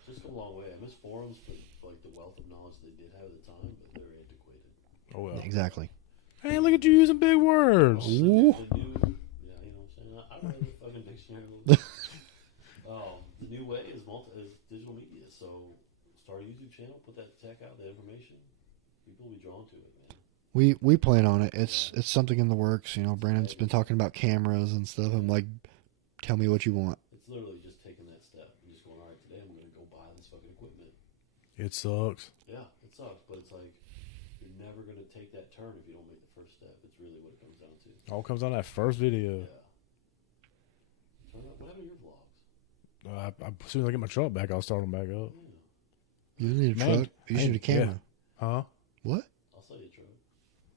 just come a long way. I miss forums for like the wealth of knowledge they did have at the time, but they're antiquated. Oh well. Exactly. Hey, look at you using big words. The new, yeah, you know what I'm saying? I read the fucking dictionary. The new way is digital media. So start a YouTube channel, put that tech out, that information. People will be drawn to it, man. We plan on it. It's something in the works. You know, Brandon's been talking about cameras and stuff. I'm like, tell me what you want. It's literally just taking that step and just going, all right, today I'm going to go buy this fucking equipment. It sucks. Yeah, it sucks, but it's like you're never going to take that turn if you don't make the first step. It's really what it comes down to. All comes on that first video. Yeah. What happened to your vlogs? As soon as I get my truck back, I'll start them back up. You need a Man, truck. You need a camera. Huh? What? I'll sell you a truck.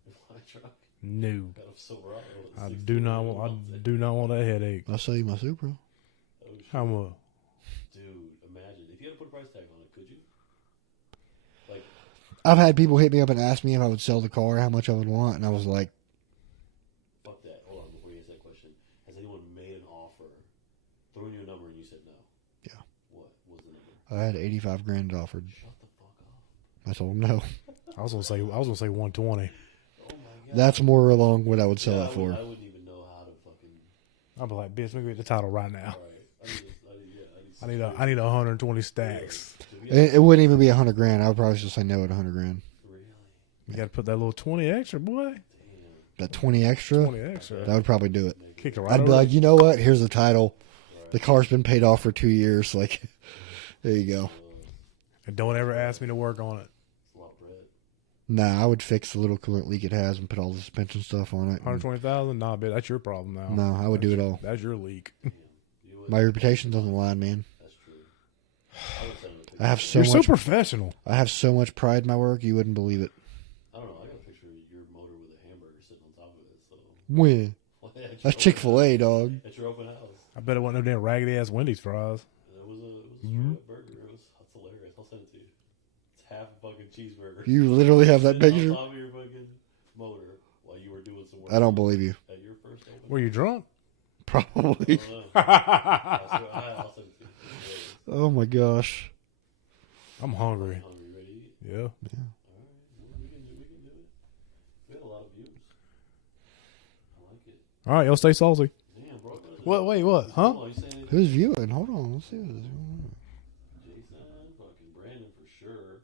You want a truck? No. Got a Silverado. I do not want that headache. I'll sell you my Supra. Oh, shit. How much? Dude, imagine. If you had to put a price tag on it, could you? Like, I've had people hit me up and ask me if I would sell the car, how much I would want, and I was like, fuck that. Hold on, before you answer that question. Has anyone made an offer, thrown you a number, and you said no? Yeah. What was the number? I had 85 grand offered. Shut the fuck up. I told him no. I was gonna say 120. Oh my god. That's more along what I would sell Yeah, it for. I wouldn't even know how to fucking. I'll be like, bitch, let me get the title right now. All right. I need 120 stacks. It wouldn't even be 100 grand. I would probably just say no at 100 grand. Really? You got to put that little 20 extra, boy. That 20 extra, 20 extra. that would probably do it. Kick it right I'd be over. like, you know what? Here's the title. The car's been paid off for 2 years. Like, there you go. And don't ever ask me to work on it. It's a lot of bread. Nah, I would fix the little coolant leak it has and put all the suspension stuff on it. 120,000? Nah, bitch, that's your problem now. No, I would do it all. That's your leak. You would. My reputation doesn't lie, man. That's true. I would send him a picture. I have so You're so much. professional. I have so much pride in my work. You wouldn't believe it. I don't know. I got a picture of your motor with a hamburger sitting on top of it. So When? That's Chick-fil-A, dog. At your open house. I bet it wasn't no damn raggedy ass Wendy's fries. It was a straight-up burger. That's hilarious. I'll send it to you. It's half a fucking cheeseburger. You literally have that Sitting picture? on top of your fucking motor while you were doing some work. I don't believe you. At your first open. Were you drunk? Probably. I'll send it to you. Oh my gosh. I'm hungry. Hungry, ready to eat? Yeah. All right. We can do it. We had a lot of views. I like it. All right, y'all stay salty. Damn, bro. What? Wait, what? Huh? Oh, you saying Who's viewing? Hold on. Let's see what this Jason, fucking Brandon for sure.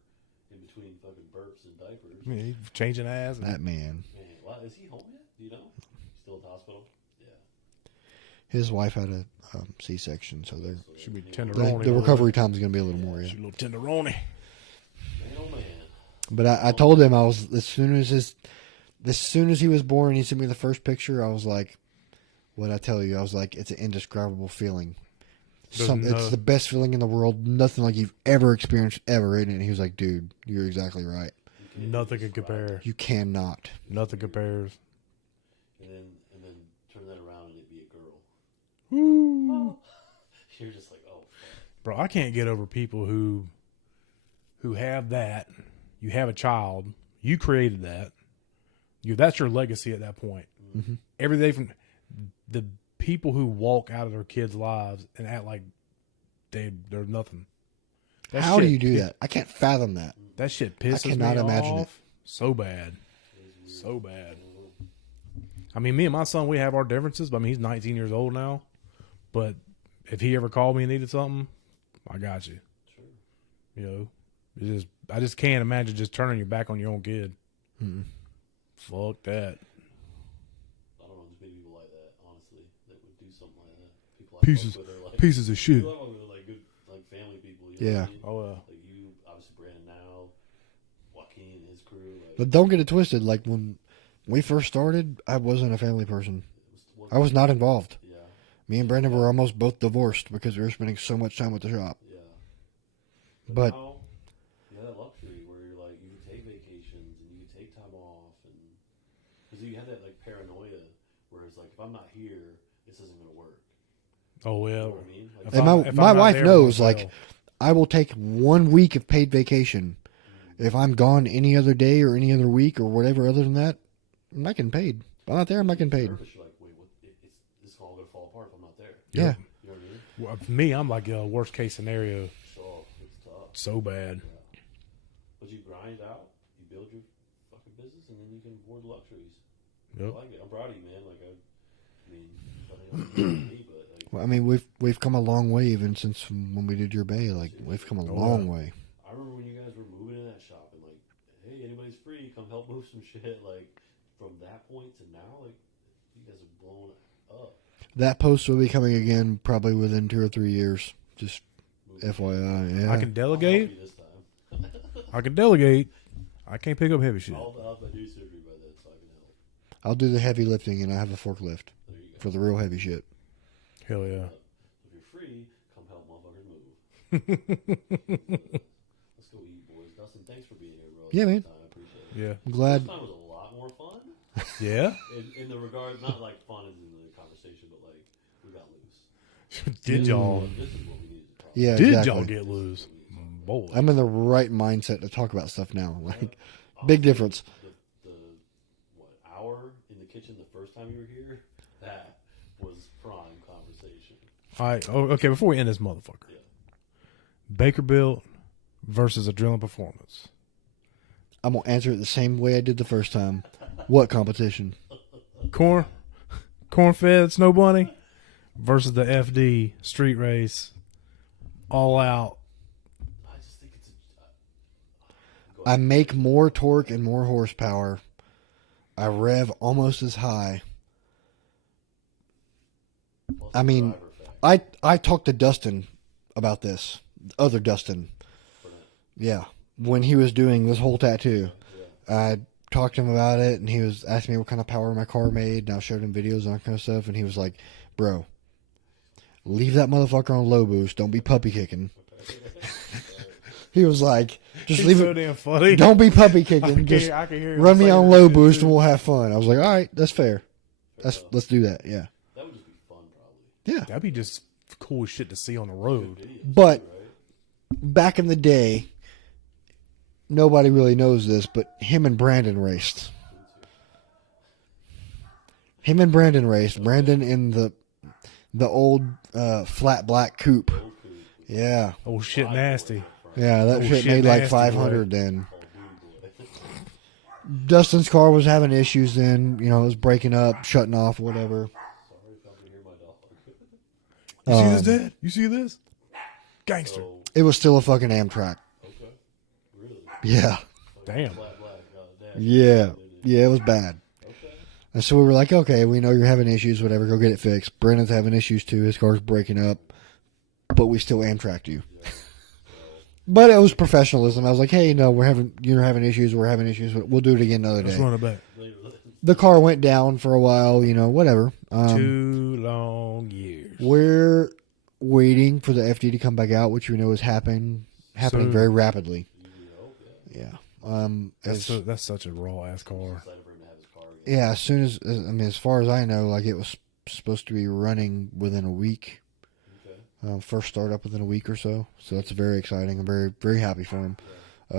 In between fucking burps and diapers. I mean, he's changing ass. and- That man. Man, wow, is he home yet? Do you know? Still at the hospital? Yeah. His wife had a C-section, so Should be the tenderoni. recovery time is going to be a little more. Yeah. Should be a little tenderoni. Man, oh man. But I told him I was as soon as he was born, he sent me the first picture. I was like, "What I tell you?" I was like, "It's an indescribable feeling. It's the best feeling in the world. Nothing like you've ever experienced ever." And he was like, "Dude, you're exactly right. Nothing can compare. You cannot." Nothing compares. And then turn that around and it'd be a girl. Woo. You're just like, oh, fuck. Bro, I can't get over people who have that. You have a child. You created that. That's your legacy at that point. Mm-hmm. Every day from the people who walk out of their kids' lives and act like they're nothing. That How do shit you do pi- that? I can't fathom that. That shit pisses cannot me imagine off it. so bad. So bad. I mean, me and my son, we have our differences, but I mean, he's 19 years old now. But if he ever called me and needed something, I got you. Sure. You know, I just can't imagine just turning your back on your own kid. Mm-mm. Fuck that. I don't know too many people like that, honestly, that would do something like that. People I Pieces, fuck with are like, pieces of shit. people I fuck with are like good, like family people. You know Yeah. what I mean? Oh, Like you, obviously Brandon now, Joaquin and his crew. Like, But don't get it twisted. Like when we first started, I wasn't a family person. it was I was not involved. Yeah. Me and Brandon were almost both divorced because we were spending so much time at the shop. Yeah. But now, you have that luxury where you're like, you can take vacations and you can take time off, and because you have that like paranoia where it's like, if I'm not here, this isn't going to work. Oh, You yeah. know what I mean? Like, If and I'm- my if my I'm not wife there, knows, I'm like, fail. I will take 1 week of paid vacation. If I'm gone any other day or any other week or whatever other than that, I'm not getting paid. If I'm not there, I'm not getting paid. nervous, you're like, Yeah. You know what I mean? Well, for me, I'm like worst case scenario. So it's tough. So bad. But you grind out, you build your fucking business, and then you can afford luxuries. Yep. I like it. I'm proud of you, man. Like I mean, nothing else me, but like, Well, I mean, we've come a long way even since when we did your bay. Like, we've come a long way. I remember when you guys were moving in that shop and like, hey, anybody's free, come help move some shit. Like from that point to now, like you guys have blown up. That post will be coming again probably within 2 or 3 years. Just FYI, yeah. I can delegate. I'll help you this time. I can delegate. I can't pick up heavy shit. I'll do surgery by then, so I can help. I'll do the heavy lifting, and I have a forklift There you go. for the real heavy shit. Hell yeah. If you're free, come help motherfuckers move. Let's go eat, boys. Dustin, thanks for being here, bro. Yeah, man. I appreciate it. Yeah. I'm glad. This time was a lot more fun. Yeah. In the regard, not like fun as in the conversation, but like we got loose. Did y'all? This is what we needed to talk Yeah, Did exactly. y'all get loose? Boy. I'm in the right mindset to talk about stuff now. Like, big difference. the hour in the kitchen the first time you were here, that was prime conversation. All right. Oh, okay. Before we end this motherfucker, Yeah. Baker built versus Adrenaline Performance. I'm gonna answer it the same way I did the first time. What competition? Corn-fed Snow Bunny versus the FD Street Race, all out. I just think it's I make more torque and more horsepower. I rev almost as high. I mean, I talked to Dustin about this. Other Dustin. Yeah. When he was doing this whole tattoo. I talked to him about it, and he was asking me what kind of power my car made, and I showed him videos and that kind of stuff, and he was like, bro, leave that motherfucker on low boost. Don't be puppy kicking. He was like, just leave so it. damn funny. Don't be puppy kicking. Just I can hear him run me saying on that low shit, boost too. and we'll have fun. I was like, all right, that's fair. Let's do that. Yeah. that would just be fun, probably. Yeah. That'd be just cool shit to see on the road. But back in the day, nobody really knows this, but him and Brandon raced. Brandon in the old flat black coupe. Yeah. Oh shit, nasty. Yeah, that Oh, shit shit made like nasty, 500 then. Dustin's car was having issues then. You know, it was breaking up, shutting off, whatever. Sorry if I can hear my dog. You see this, Dad? You see this? Gangster. It was still a fucking Amtrak. Okay. Really? Yeah. Damn. Black, dash. Yeah. Yeah, it was bad. Okay. And so we were like, okay, we know you're having issues, whatever, go get it fixed. Brandon's having issues too. His car's breaking up. But we still Amtraked you. But it was professionalism. I was like, hey, no, you're having issues, we're having issues. We'll do it again another Let's day. run it back. The car went down for a while, you know, whatever. 2 long years. We're waiting for the FD to come back out, which we know is happening Soon. very rapidly. Yeah. That's such a raw ass car. Excited for him to have his car again. Yeah, as soon as far as I know, like it was supposed to be running within a week. Okay. First start up within a week or so. So that's very exciting. I'm very, very happy for him. He's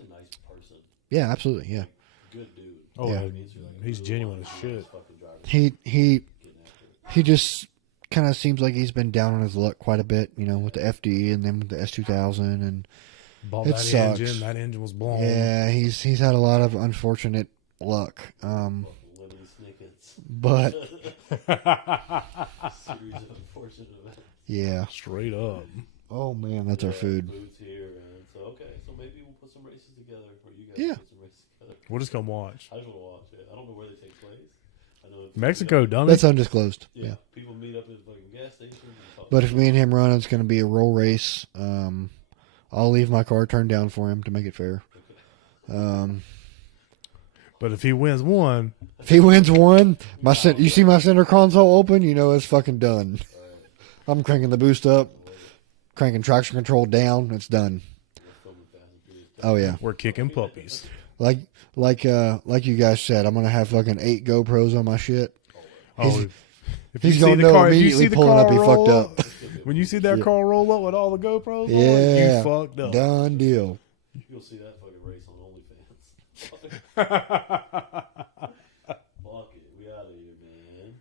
a nice person. Yeah, absolutely. Yeah. Good dude. Oh, Yeah. yeah. He's genuine as shit. Fucking driver. He just kind of seems like he's been down on his luck quite a bit, you know, with the FD and then with the S2000 and Bought It that sucks. engine. That engine was blown. yeah, he's had a lot of unfortunate luck. Lemon Snickets. But Series of unfortunate events. yeah. Straight up. Oh man, that's our food. Food's here, man. So okay, so maybe we'll put some races together, or you guys Yeah. put some races together. We'll just come watch. I just want to watch it. I don't know where they take place. I know it's Mexico, done That's it? undisclosed. Yeah, Yeah. people meet up at fucking gas stations. And talk. But if me and him run, it's going to be a roll race. I'll leave my car turned down for him to make it fair. But if he wins one, If he wins one, you see my center console open, you know it's fucking done. I'm cranking the boost up, cranking traction control down. It's done. Oh yeah, we're kicking puppies. like you guys said, I'm gonna have fucking 8 GoPros on my shit. Oh, if He's see gonna the know car, if you immediately see the pulling car up he roll fucked up. When you see that car roll up with all the GoPros on Yeah, it, you fucked up. done deal. You'll see that fucking race on OnlyFans. Fuck it, we out of here, man.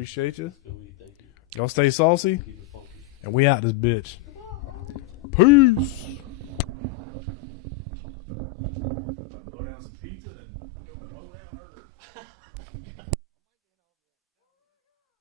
Appreciate you. Good week. Thank you. Y'all stay saucy, Keep it funky. and we out this bitch. Peace.